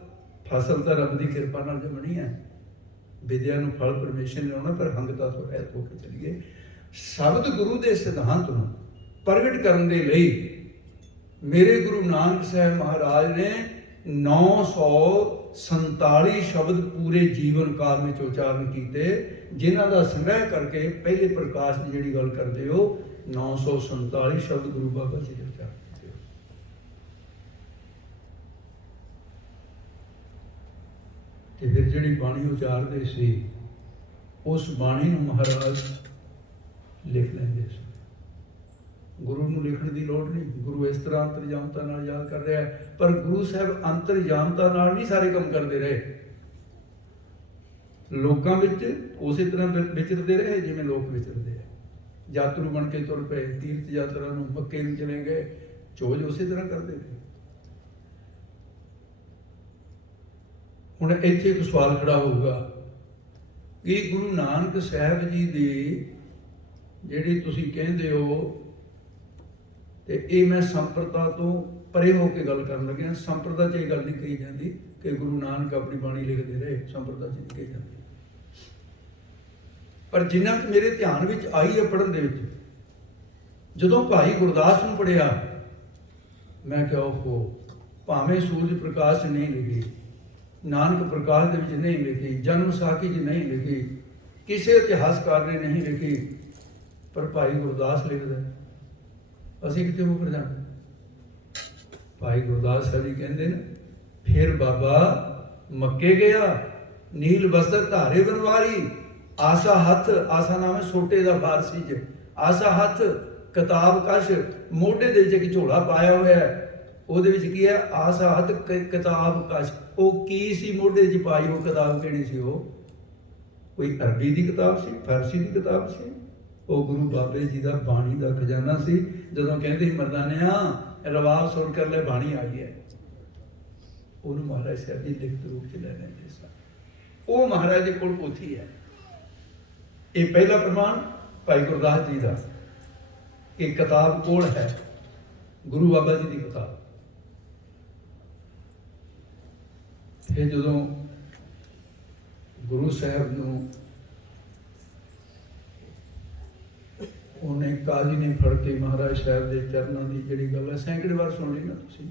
ਫਸਲ ਤਾਂ ਰੱਬ ਦੀ ਕਿਰਪਾ ਨਾਲ ਜੰਮਣੀ ਹੈ। ਵਿਦਿਆ ਨੂੰ ਫਲ ਪਰਮੇਸ਼ਰ ਨੇ ਆਉਣਾ, ਪਰ ਹੰਗਤਾ ਤੋਂ ਰਹਿਤ ਹੋ ਕੇ ਚੱਲੀਏ। ਸ਼ਬਦ ਗੁਰੂ ਦੇ ਸਿਧਾਂਤ ਨੂੰ ਪ੍ਰਗਟ ਕਰਨ ਦੇ ਲਈ ਮੇਰੇ ਗੁਰੂ ਨਾਨਕ ਸਾਹਿਬ ਮਹਾਰਾਜ ਨੇ 947 ਸ਼ਬਦ ਪੂਰੇ ਜੀਵਨ ਕਾਲ ਵਿੱਚ ਉਚਾਰਨ ਕੀਤੇ, ਜਿਨ੍ਹਾਂ ਦਾ ਸੰਗ੍ਰਹਿ ਕਰਕੇ ਪਹਿਲੇ ਪ੍ਰਕਾਸ਼ ਦੀ ਜਿਹੜੀ ਗੱਲ ਕਰਦੇ ਹੋ 947 ਸ਼ਬਦ ਗੁਰੂ ਬਾਬਾ ਜੀ ਦੇ ਉਚਾਰਨ ਕੀਤੇ। ਤੇ ਫਿਰ ਜਿਹੜੀ ਬਾਣੀ ਉਚਾਰਦੇ ਸੀ ਉਸ ਬਾਣੀ ਨੂੰ ਮਹਾਰਾਜ ਲਿਖ ਲੈਂਦੇ ਸੀ। ਗੁਰੂ ਨੂੰ ਲਿਖਣ ਦੀ ਲੋੜ ਨਹੀਂ, ਗੁਰੂ ਇਸ ਤਰ੍ਹਾਂ ਅੰਤਰਜਾਮਤਾ ਨਾਲ ਯਾਦ ਕਰ ਰਿਹਾ ਹੈ। ਪਰ ਗੁਰੂ ਸਾਹਿਬ ਅੰਤਰਜਾਮਤਾ ਨਾਲ ਨਹੀਂ ਸਾਰੇ ਕੰਮ ਕਰਦੇ ਰਹੇ, ਲੋਕਾਂ ਵਿੱਚ ਉਸੇ ਤਰ੍ਹਾਂ ਵਿਚਰਦੇ ਰਹੇ ਜਿਵੇਂ ਲੋਕ ਵਿਚਰਦੇ ਹੈ। ਯਾਤਰੂ ਬਣ ਕੇ ਤੁਰ ਪਏ, ਤੀਰਥ ਯਾਤਰਾ ਨੂੰ ਮੱਕੇ ਨੂੰ ਚਲੇ ਗਏ, ਚੋਜ ਉਸੇ ਤਰ੍ਹਾਂ ਕਰਦੇ ਰਹੇ। ਹੁਣ ਇੱਥੇ ਇੱਕ ਸਵਾਲ ਖੜਾ ਹੋਊਗਾ ਕਿ ਗੁਰੂ ਨਾਨਕ ਸਾਹਿਬ ਜੀ ਦੀ ਜਿਹੜੀ ਤੁਸੀਂ ਕਹਿੰਦੇ ਹੋ, ਤੇ ਇਹ ਮੈਂ ਸੰਪਰਦਾ ਤੋਂ ਪਰੇ ਹੋ ਕੇ ਗੱਲ ਕਰਨ ਲੱਗਿਆ। ਸੰਪਰਦਾ 'ਚ ਇਹ ਗੱਲ ਨਹੀਂ ਕਹੀ ਜਾਂਦੀ ਕਿ ਗੁਰੂ ਨਾਨਕ ਆਪਣੀ ਬਾਣੀ ਲਿਖਦੇ ਰਹੇ, ਸੰਪਰਦਾ 'ਚ ਨਹੀਂ ਕਹੀ ਜਾਂਦੀ। ਪਰ ਜਿੰਨਾ ਕਿ ਮੇਰੇ ਧਿਆਨ ਵਿੱਚ ਆਈ ਹੈ ਪੜ੍ਹਨ ਦੇ ਵਿੱਚ, ਜਦੋਂ ਭਾਈ ਗੁਰਦਾਸ ਨੂੰ ਪੜ੍ਹਿਆ ਮੈਂ ਕਿਹਾ ਉਹ ਭਾਵੇਂ ਸੂਰਜ ਪ੍ਰਕਾਸ਼ ਨਹੀਂ ਲਿਖੀ, ਨਾਨਕ ਪ੍ਰਕਾਸ਼ ਦੇ ਵਿੱਚ ਨਹੀਂ ਲਿਖੀ, ਜਨਮ ਸਾਖੀ 'ਚ ਨਹੀਂ ਲਿਖੀ, ਕਿਸੇ ਇਤਿਹਾਸਕਾਰ ਨੇ ਨਹੀਂ ਲਿਖੀ, ਪਰ ਭਾਈ ਗੁਰਦਾਸ ਲਿਖਦਾ। ਅਸੀਂ ਕਿਤੇ ਮੁਕਰ ਜਾਣਾ? ਭਾਈ ਗੁਰਦਾਸ ਸਾਹਿਬ ਜੀ ਕਹਿੰਦੇ ਨੇ, ਫਿਰ ਬਾਬਾ ਮੱਕੇ ਗਿਆ, ਨੀਲ ਬਸਤਰ ਧਾਰੇ ਬਨਵਾਰੀ, ਆਸਾ ਹੱਥ, ਆਸਾ ਨਾਮ ਹੈ ਛੋਟੇ ਦਾ ਫਾਰਸੀ 'ਚ, ਆਸਾ ਹੱਥ ਕਿਤਾਬ ਕਸ਼, ਮੋਢੇ ਦੇ ਵਿੱਚ ਇੱਕ ਝੋਲਾ ਪਾਇਆ ਹੋਇਆ ਹੈ, ਉਹਦੇ ਵਿੱਚ ਕੀ ਹੈ? ਆਸਾ ਹੱਥ ਕਿਤਾਬ ਕਸ਼। ਉਹ ਕੀ ਸੀ ਮੋਢੇ 'ਚ ਪਾਈ? ਉਹ ਕਿਤਾਬ ਕਿਹੜੀ ਸੀ? ਉਹ ਕੋਈ ਅਰਬੀ ਦੀ ਕਿਤਾਬ ਸੀ, ਫਾਰਸੀ ਦੀ ਕਿਤਾਬ ਸੀ? ਉਹ ਗੁਰੂ ਬਾਬੇ ਜੀ ਦਾ ਬਾਣੀ ਦਾ ਖਜ਼ਾਨਾ ਸੀ। ਜਦੋਂ ਕਹਿੰਦੇ ਮਰਦਾਨਿਆਂ ਰਵਾਬ ਸੁਣ ਕਰ ਲੈ ਬਾਣੀ ਆਈ ਹੈ, ਉਹਨੂੰ ਮਹਾਰਾਜ ਸਾਹਿਬ ਜੀ ਲਿਖਤ ਰੂਪ 'ਚ ਲੈ ਲੈਂਦੇ ਸਨ। ਉਹ ਮਹਾਰਾਜ ਦੇ ਕੋਲ ਪੋਥੀ ਹੈ। ਇਹ ਪਹਿਲਾ ਪ੍ਰਮਾਣ ਭਾਈ ਗੁਰਦਾਸ ਜੀ ਦਾ, ਇਹ ਕਿਤਾਬ ਕੋਲ ਹੈ, ਗੁਰੂ ਬਾਬਾ ਜੀ ਦੀ ਕਿਤਾਬ। ਫਿਰ ਜਦੋਂ ਗੁਰੂ ਸਾਹਿਬ ਨੂੰ ਉਹਨੇ ਕਾਜ਼ੀ ਨੇ ਫੜ ਕੇ ਮਹਾਰਾਜ ਸਾਹਿਬ ਦੇ ਚਰਨਾਂ ਦੀ ਜਿਹੜੀ ਗੱਲ ਹੈ ਸੈਂਕੜੇ ਵਾਰ ਸੁਣ ਲਈ ਨਾ ਤੁਸੀਂ,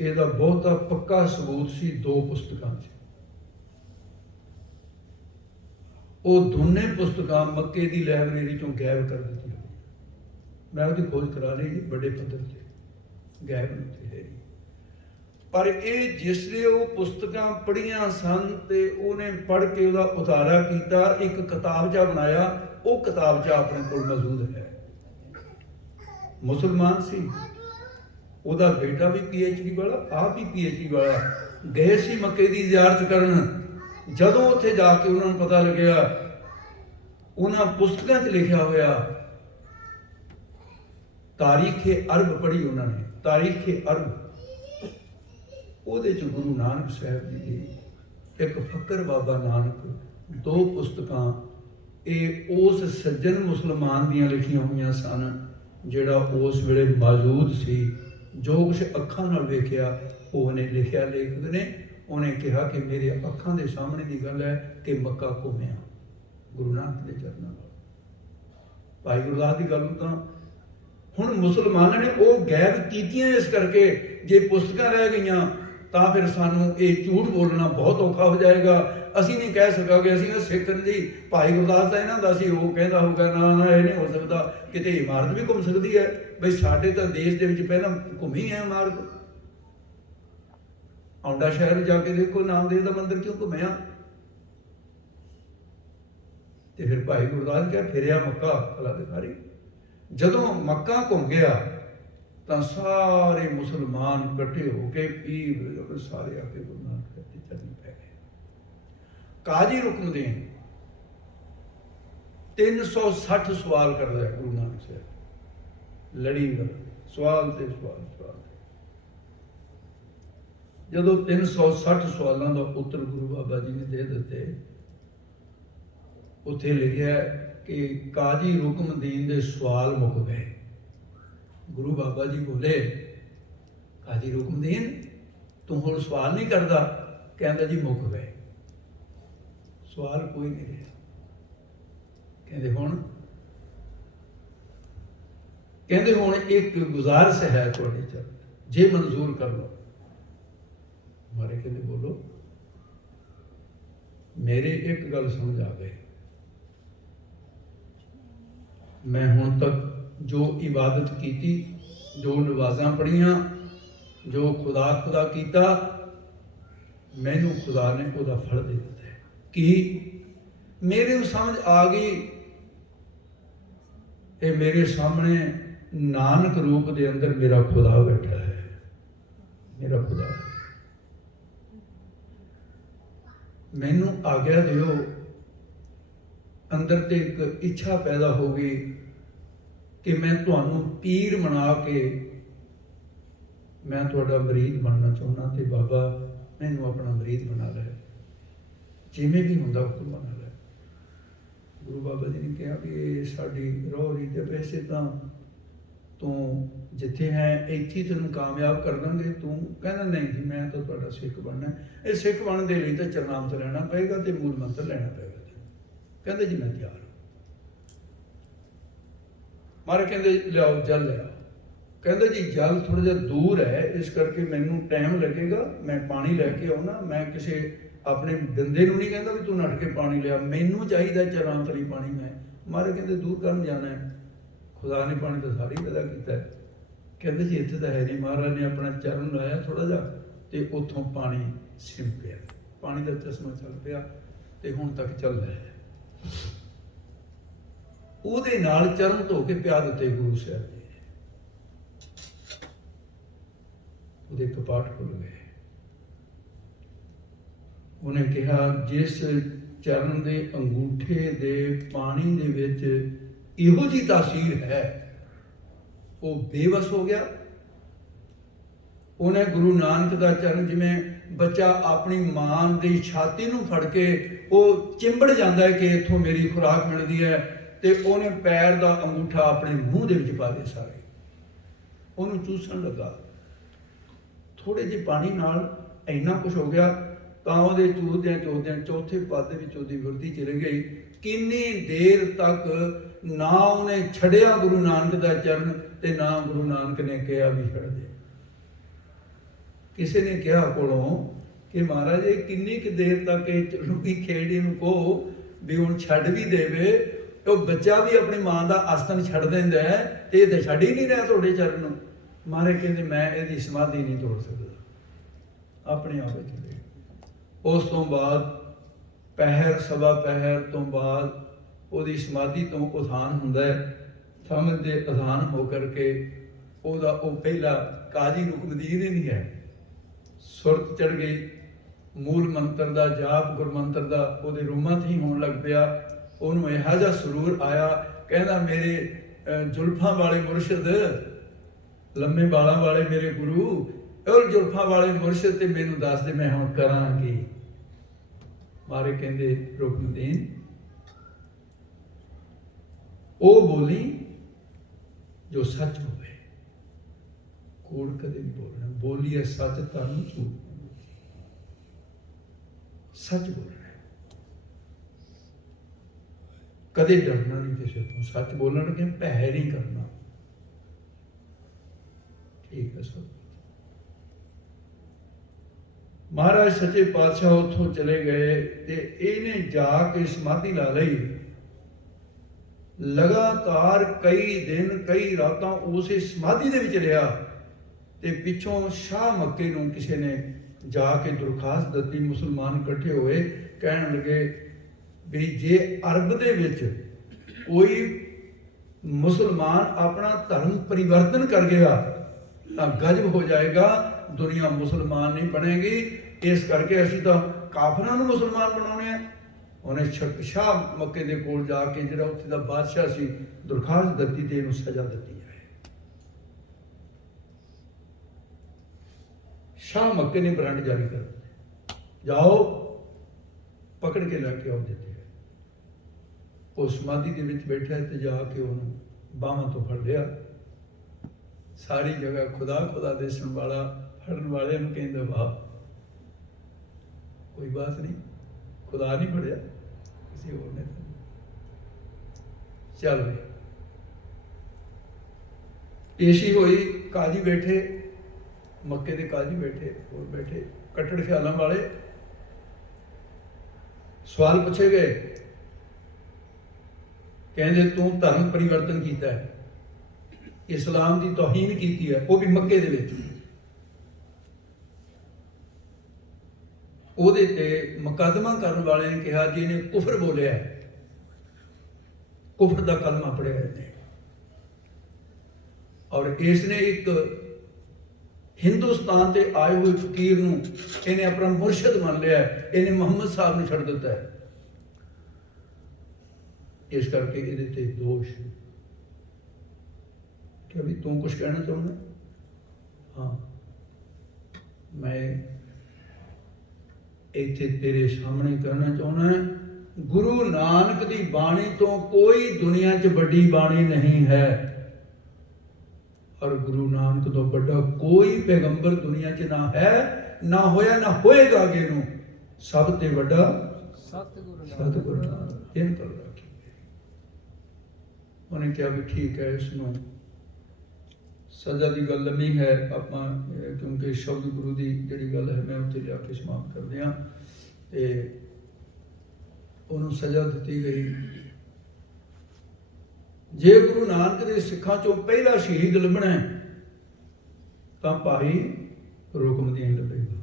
ਇਹਦਾ ਬਹੁਤਾ ਪੱਕਾ ਸਬੂਤ ਸੀ 2 ਪੁਸਤਕਾਂ 'ਚ। ਉਹ ਦੋਨੇ ਪੁਸਤਕਾਂ ਮੱਕੇ ਦੀ ਲਾਇਬ੍ਰੇਰੀ ਚੋਂ ਗਾਇਬ ਕਰ ਦਿੱਤੀਆਂ। ਮੈਂ ਉਹਦੀ ਖੋਜ ਕਰਾ ਲਈ ਜੀ, ਵੱਡੇ ਪੱਧਰ ਤੇ ਗਾਇਬ ਨਹੀਂ ਹੈ। ਪਰ ਇਹ ਜਿਸਲੇ ਉਹ ਪੁਸਤਕਾਂ ਪੜ੍ਹੀਆਂ ਸਨ ਤੇ ਉਹਨੇ ਪੜ੍ਹ ਕੇ ਉਹਦਾ ਉਤਾਰਾ ਕੀਤਾ, ਇੱਕ ਕਿਤਾਬਚਾ ਬਣਾਇਆ, ਉਹ ਕਿਤਾਬਚਾ ਆਪਣੇ ਕੋਲ ਮੌਜੂਦ ਹੈ। ਮੁਸਲਮਾਨ ਸੀ, ਉਹਦਾ ਬੇਟਾ ਵੀ PhD ਵਾਲਾ, ਆਪ ਵੀ PhD ਵਾਲਾ, ਗਏ ਸੀ ਮੱਕੇ ਦੀ ਜ਼ਿਆਰਤ ਕਰਨ। ਜਦੋਂ ਉੱਥੇ ਜਾ ਕੇ ਉਹਨਾਂ ਨੂੰ ਪਤਾ ਲੱਗਿਆ, ਉਹਨਾਂ ਪੁਸਤਕਾਂ 'ਚ ਲਿਖਿਆ ਹੋਇਆ ਤਾਰੀਖੇ ਅਰਬ ਪੜ੍ਹੀ ਉਹਨਾਂ ਨੇ, ਤਾਰੀਖੇ ਅਰਬ। ਉਹਦੇ 'ਚ ਗੁਰੂ ਨਾਨਕ ਸਾਹਿਬ ਜੀ ਦੀ ਇੱਕ ਫਕਰ ਬਾਬਾ ਨਾਨਕ, 2 ਪੁਸਤਕਾਂ ਇਹ ਉਸ ਸੱਜਣ ਮੁਸਲਮਾਨ ਦੀਆਂ ਲਿਖੀਆਂ ਹੋਈਆਂ ਸਨ ਜਿਹੜਾ ਉਸ ਵੇਲੇ ਮੌਜੂਦ ਸੀ। ਜੋ ਕੁਛ ਅੱਖਾਂ ਨਾਲ ਵੇਖਿਆ ਉਹਨੇ ਲਿਖਿਆ। ਲੇਖਕ ਨੇ ਉਹਨੇ ਕਿਹਾ ਕਿ ਮੇਰੇ ਅੱਖਾਂ ਦੇ ਸਾਹਮਣੇ ਦੀ ਗੱਲ ਹੈ ਕਿ ਮੱਕਾ ਘੁੰਮਿਆ ਗੁਰੂ ਨਾਨਕ ਦੇ ਚਰਨਾਂ ਨਾਲ। ਭਾਈ ਗੁਰਦਾਸ ਦੀ ਗੱਲ ਤਾਂ ਹੁਣ ਮੁਸਲਮਾਨਾਂ ਨੇ ਉਹ ਗਾਇਬ ਕੀਤੀਆਂ ਇਸ ਕਰਕੇ। ਜੇ ਪੁਸਤਕਾਂ ਰਹਿ ਗਈਆਂ ਤਾਂ ਫਿਰ ਸਾਨੂੰ ਇਹ ਝੂਠ ਬੋਲਣਾ ਬਹੁਤ ਔਖਾ ਹੋ ਜਾਏਗਾ। ਅਸੀਂ ਨਹੀਂ ਕਹਿ ਸਕਾਂਗੇ ਅਸੀਂ ਸਿੱਖ ਜੀ ਭਾਈ ਗੁਰਦਾਸ ਦਾ ਇਹਨਾਂ ਦਾ ਸੀ, ਉਹ ਕਹਿੰਦਾ ਹੋਊਗਾ ਨਾ ਨਾ ਇਹ ਨਹੀਂ ਹੋ ਸਕਦਾ, ਕਿਤੇ ਇਮਾਰਤ ਵੀ ਘੁੰਮ ਸਕਦੀ ਹੈ। ਬਈ ਸਾਡੇ ਤਾਂ ਦੇਸ਼ ਦੇ ਵਿੱਚ ਪਹਿਲਾਂ ਘੁੰਮੀ ਹੈ ਇਮਾਰਤ। ਔਂਡਾ ਸ਼ਹਿਰ ਜਾ ਕੇ ਦੇਖੋ ਨਾਮਦੇਵ ਦਾ ਮੰਦਿਰ ਕਿਉਂ ਘੁੰਮਿਆ। ਤੇ ਫਿਰ ਭਾਈ ਗੁਰਦਾਸ ਕਿਹਾ ਫਿਰਿਆ ਮੱਕਾ ਭਲਾ ਦਿਖਾਰੀ। ਜਦੋਂ ਮੱਕਾ ਘੁੰਮ ਗਿਆ ਤਾਂ ਸਾਰੇ ਮੁਸਲਮਾਨ ਇਕੱਠੇ ਹੋ ਕੇ ਪੀਰ ਸਾਰੇ ਆ ਕੇ ਗੁਰੂ ਨਾਨਕ ਦੇਵ ਦੇ ਚਰਨੀ ਪੈ ਗਏ। ਕਾਜ਼ੀ ਰੁਕਨੁਦੀਨ 360 ਸਵਾਲ ਕਰਦਾ ਹੈ ਗੁਰੂ ਨਾਨਕ ਸਾਹਿਬ, ਲੜੀ ਸਵਾਲ ਤੇ ਸਵਾਲ ਸਵਾਲ। ਜਦੋਂ 360 ਸਵਾਲਾਂ ਦਾ ਉੱਤਰ ਗੁਰੂ ਬਾਬਾ ਜੀ ਨੇ ਦੇ ਦਿੱਤੇ, ਉੱਥੇ ਲਿਖਿਆ ਕਿ ਕਾਜ਼ੀ ਰੁਕਨੁਦੀਨ ਦੇ ਸਵਾਲ ਮੁੱਕ ਗਏ। ਗੁਰੂ ਬਾਬਾ ਜੀ ਬੋਲੇ ਕਾਜ਼ੀ ਰੁਕਨੁਦੀਨ ਤੂੰ ਹੁਣ ਸਵਾਲ ਨਹੀਂ ਕਰਦਾ? ਕਹਿੰਦਾ ਜੀ ਮੁੱਕ ਗਏ, ਸਵਾਲ ਕੋਈ ਨਹੀਂ ਰਿਹਾ। ਕਹਿੰਦੇ ਹੁਣ ਇੱਕ ਗੁਜ਼ਾਰਿਸ਼ ਹੈ ਤੁਹਾਡੇ ਚ, ਜੇ ਮਨਜ਼ੂਰ ਕਰ ਲਓ। ਮਾਰੇ ਕਹਿੰਦੇ ਬੋਲੋ। ਮੇਰੇ ਇੱਕ ਗੱਲ ਸਮਝ ਆ ਗਈ, ਮੈਂ ਹੁਣ ਤੱਕ ਜੋ ਇਬਾਦਤ ਕੀਤੀ, ਜੋ ਨਵਾਜ਼ਾਂ ਪੜ੍ਹੀਆਂ, ਜੋ ਖੁਦਾ ਕੀਤਾ, ਮੈਨੂੰ ਖੁਦਾ ਨੇ ਉਹਦਾ ਫਲ ਦੇ ਦਿੱਤਾ ਹੈ। ਕਿ ਮੇਰੇ ਨੂੰ ਸਮਝ ਆ ਗਈ ਇਹ ਮੇਰੇ ਸਾਹਮਣੇ ਨਾਨਕ ਰੂਪ ਦੇ ਅੰਦਰ ਮੇਰਾ ਖੁਦਾ ਬੈਠਾ ਹੈ, ਮੇਰਾ ਖੁਦਾ। ਮੈਨੂੰ ਆਗਿਆ ਦਿਓ। ਅੰਦਰ ਤੇ ਇੱਕ ਇੱਛਾ ਪੈਦਾ ਹੋ ਗਈ ਕਿ ਮੈਂ ਤੁਹਾਨੂੰ ਪੀਰ ਬਣਾ ਕੇ ਮੈਂ ਤੁਹਾਡਾ ਮਰੀਦ ਬਣਨਾ ਚਾਹੁੰਦਾ, ਤੇ ਬਾਬਾ ਮੈਨੂੰ ਆਪਣਾ ਮਰੀਦ ਬਣਾ ਲੈ, ਜਿਵੇਂ ਵੀ ਹੁੰਦਾ ਹੁਕਮ ਬਣਾ ਲੈ। ਗੁਰੂ ਬਾਬਾ ਜੀ ਨੇ ਕਿਹਾ ਵੀ ਇਹ ਸਾਡੀ ਰੋਹਰੀ ਤੇ ਵੈਸੇ ਤਾਂ ਤੂੰ ਜਿੱਥੇ ਹੈ ਇੱਥੇ ਤੈਨੂੰ ਕਾਮਯਾਬ ਕਰ ਦਾਂਗੇ। ਤੂੰ ਕਹਿੰਦਾ ਨਹੀਂ ਜੀ ਮੈਂ ਤਾਂ ਤੁਹਾਡਾ ਸਿੱਖ ਬਣਨਾ। ਇਹ ਸਿੱਖ ਬਣਨ ਦੇ ਲਈ ਤਾਂ ਚਰਨਾਮਤ ਲੈਣਾ ਪਏਗਾ ਤੇ ਮੂਲ ਮੰਤਰ ਲੈਣਾ ਪਏਗਾ। ਕਹਿੰਦੇ ਜੀ ਮੈਂ ਤਿਆਰ ਹਾਂ। ਮਾਰੇ ਕਹਿੰਦੇ ਲਿਆਓ ਜਲ ਲਿਆਓ। ਕਹਿੰਦੇ ਜੀ ਜਲ ਥੋੜਾ ਜਿਹਾ ਦੂਰ ਹੈ, ਇਸ ਕਰਕੇ ਮੈਨੂੰ ਟਾਈਮ ਲੱਗੇਗਾ, ਮੈਂ ਪਾਣੀ ਲੈ ਕੇ ਆਉਣਾ। ਮੈਂ ਕਿਸੇ ਆਪਣੇ ਬੰਦੇ ਨੂੰ ਨਹੀਂ ਕਹਿੰਦਾ ਵੀ ਤੂੰ ਨੱਠ ਕੇ ਪਾਣੀ ਲਿਆ, ਮੈਨੂੰ ਚਾਹੀਦਾ ਚਰਾਂਤਰੀ ਪਾਣੀ। ਮੈਂ ਮਾਰੇ ਕਹਿੰਦੇ ਦੂਰ ਕਰਨ ਜਾਣਾ ਹੈ, ਖੁਦਾ ਨੇ ਪਾਣੀ ਤਾਂ ਸਾਰੀ ਪੈਦਾ ਕੀਤਾ ਹੈ। ਕਹਿੰਦੇ ਜੀ ਇੱਥੇ ਤਾਂ ਹੈ ਨਹੀਂ। ਮਹਾਰਾਜ ਨੇ ਆਪਣਾ ਚਰਨ ਲਾਇਆ ਥੋੜਾ ਜਿਹਾ ਤੇ ਉੱਥੋਂ ਪਾਣੀ ਸਿਮ ਪਿਆ, ਪਾਣੀ ਦਾ ਚਸ਼ਮਾ ਚੱਲ ਪਿਆ ਤੇ ਹੁਣ ਤੱਕ ਚੱਲਦਾ ਹੈ। ਉਹਦੇ ਨਾਲ ਚਰਨ ਧੋ ਕੇ ਪਿਆ ਦਿੱਤੇ ਗੁਰੂ ਸਾਹਿਬ ਜੀ ਨੇ। ਉਹਦੇ ਕਪਾਟ ਖੁੱਲ ਗਏ। ਉਹਨੇ ਕਿਹਾ ਜਿਸ ਚਰਨ ਦੇ ਅੰਗੂਠੇ ਦੇ ਪਾਣੀ ਦੇ ਵਿੱਚ ਇਹੋ ਜਿਹੀ ਤਾਸੀਰ ਹੈ, ਉਹ ਬੇਵਸ ਹੋ ਗਿਆ। ਉਹਨੇ ਗੁਰੂ ਨਾਨਕ ਦਾ ਚਰਨ, ਜਿਵੇਂ ਬੱਚਾ ਆਪਣੀ ਮਾਂ ਦੀ ਛਾਤੀ ਨੂੰ ਫੜ ਕੇ ਉਹ ਚਿੰਬੜ ਜਾਂਦਾ ਹੈ ਕਿ ਇੱਥੋਂ ਮੇਰੀ ਖੁਰਾਕ ਮਿਲਦੀ ਹੈ, ਤੇ ਉਹਨੇ ਪੈਰ ਦਾ ਅੰਗੂਠਾ ਆਪਣੇ ਮੂੰਹ ਦੇ ਵਿੱਚ ਪਾ ਦੇ ਸਾਰੇ, ਉਹਨੂੰ ਚੂਸਣ ਲੱਗਾ। ਥੋੜੇ ਜਿਹੇ ਪਾਣੀ ਨਾਲ ਇੰਨਾ ਕੁਛ ਹੋ ਗਿਆ ਤਾਂ ਉਹਦੇ ਚੂਸਦਿਆਂ ਚੌਥੇ ਪਦ ਦੇ ਵਿੱਚ ਉਹਦੀ ਵਰਦੀ ਚਲੇ ਗਈ। ਕਿੰਨੀ ਦੇਰ ਤੱਕ ਨਾ ਉਹਨੇ ਛੱਡਿਆ ਗੁਰੂ ਨਾਨਕ ਦਾ ਚਰਨ, ਤੇ ਨਾ ਗੁਰੂ ਨਾਨਕ ਨੇ ਕਿਹਾ ਵੀ ਛੱਡ ਦੇ। ਕਿਸੇ ਨੇ ਕਿਹਾ ਕੋਲੋਂ ਕਿ ਮਹਾਰਾਜ ਇਹ ਕਿੰਨੀ ਕੁ ਦੇਰ ਤੱਕ ਇਹ ਚੱਲੂਗੀ ਖੇਡ, ਇਹਨੂੰ ਕਹੋ ਵੀ ਹੁਣ ਛੱਡ ਵੀ ਦੇਵੇ। ਉਹ ਬੱਚਾ ਵੀ ਆਪਣੀ ਮਾਂ ਦਾ ਆਸਤਨ ਛੱਡ ਦਿੰਦਾ ਹੈ ਤੇ ਇਹ ਤਾਂ ਛੱਡ ਹੀ ਨਹੀਂ ਰਿਹਾ ਤੁਹਾਡੇ ਚਰਨ ਨੂੰ। ਮਹਾਰਾਜ ਕਹਿੰਦੇ ਮੈਂ ਇਹਦੀ ਸਮਾਧੀ ਨਹੀਂ ਤੋੜ ਸਕਦਾ, ਆਪਣੇ ਆਪ ਹੀ ਚਲੇ। ਉਸ ਤੋਂ ਬਾਅਦ ਪਹਿਰ ਸਵਾ ਪਹਿਰ ਤੋਂ ਬਾਅਦ ਉਹਦੀ ਸਮਾਧੀ ਤੋਂ ਉਥਾਨ ਹੁੰਦਾ ਹੈ। ਸਮਝ ਦੇ ਉਥਾਨ ਹੋ ਕਰਕੇ ਉਹਦਾ ਉਹ ਪਹਿਲਾ ਕਾਜ਼ੀ ਰੁਕਨੁਦੀਨ ਹੀ ਨਹੀਂ ਹੈ, ਸੁਰਤ ਚੜ ਗਈ। ਮੂਲ ਮੰਤਰ ਦਾ ਜਾਪ, ਗੁਰਮੰਤਰ ਦਾ ਉਹਦੇ ਰੂਮਾਂ 'ਤੇ ਹੀ ਹੋਣ ਲੱਗ ਪਿਆ। ਉਹਨੂੰ ਇਹੋ ਜਿਹਾ ਸਰੂਰ ਆਇਆ, ਕਹਿੰਦਾ ਮੇਰੇ जुल्फां वाले मुर्शद, लम्मे बालों वाले मेरे गुरु, और जुल्फां वाले मुर्शद ते मैनू दस दे मैं हुण करां की। मारे कहंदे रुकनुद्दीन ओ बोली जो सच होवे, कूड़ कदे नहीं बोलना। बोलिए सच तन झूठ, सच बोलना है, कदे डरना नहीं किसी तो। सच बोलना लगे भै नहीं करना। ठीक है सब। महाराज सच्चे पातशाह उतों चले गए ते इहने जाके समाधि ला लई। लगातार कई दिन कई रातां उस समाधि दे विच रहा ते पिछों शाह मक्के नूं किसी ने जाके दरखास्त दित्ती। मुसलमान इकट्ठे होए, कहण लगे भी जे अरब दे विच कोई मुसलमान अपना धर्म परिवर्तन कर गया तो गजब हो जाएगा, दुनिया मुसलमान नहीं बनेगी। इस करके असीं तां काफरां नूं मुसलमान बनाउणे आ। उन्हें शाह मक्के दे कोल जाके जिहड़ा उत्थे दा बादशाह सी दरखास्त दित्ती ते इहनूं सज़ा दित्ती जाए। शाह मक्के ने वारंट जारी कर दित्ते, जाओ पकड़ के लैके आओ दित्ते। वो समाधि दे विच बैठा ते जाके उन्होंने बाहां तो फड़ लिया। सारी जगह खुदा खुदा देसन वाला फड़न वाले कहंदा वाह कोई बात नहीं, खुदा नहीं फड़िया किसी और ने। चल भाई पेशी हुई, काजी बैठे, मक्के दे काजी बैठे और बैठे कट्टड़ ख्यालों वाले। सवाल पूछे गए, कहते तू धर्म परिवर्तन किया है, इस्लाम की तौहीन की है, वो भी मक्के दे विच। ਉਹਦੇ ਤੇ ਮੁਕੱਦਮਾ ਕਰਨ ਵਾਲੇ ਨੇ ਕਿਹਾ ਜੀ ਨੇ ਕੁਫਰ ਬੋਲਿਆ, ਕੁਫਰ ਦਾ ਕਲਮਾ ਪੜਿਆ ਇਹਨੇ। ਔਰ ਇਸ ਨੇ ਇੱਕ ਹਿੰਦੁਸਤਾਨ ਤੇ ਆਏ ਹੋਏ ਫਕੀਰ ਨੂੰ ਇਹਨੇ ਆਪਣਾ ਮੁਰਸ਼ਿਦ ਮੰਨ ਲਿਆ, ਇਹਨੇ ਮੁਹੰਮਦ ਸਾਹਿਬ ਨੂੰ ਛੱਡ ਦਿੱਤਾ ਹੈ। ਇਸ ਕਰਕੇ ਇਹਦੇ ਤੇ ਦੋਸ਼ ਕਿ ਵੀ ਤੂੰ ਕੁਝ ਕਹਿਣਾ ਚਾਹੁੰਦਾ? ਹਾਂ, ਮੈਂ ਇੱਥੇ ਤੇਰੇ ਸਾਹਮਣੇ ਕਹਿਣਾ ਚਾਹੁੰਦਾ, ਗੁਰੂ ਨਾਨਕ ਦੀ ਬਾਣੀ ਤੋਂ ਕੋਈ ਦੁਨੀਆ 'ਚ ਵੱਡੀ ਬਾਣੀ ਨਹੀਂ ਹੈ। और गुरु नानक तो बड़ा कोई पैगंबर दुनिया च ना है, ना होया ना होएगा अगे नूं। सब ते बड़ा सतगुरु नानक। इन कर रखी। उन्हें कहा भी ठीक है, इसनों सजा की गल लम्मी है, आप क्योंकि शब्द गुरु की जी गल है मैं उत्थे जाके समाप्त कर दिया। ते उन्होंने सजा दी गई। जे गुरु नानक दे सिखां चों पहला शहीद लभना है तां भाई रुकनुद्दीन लभेगा।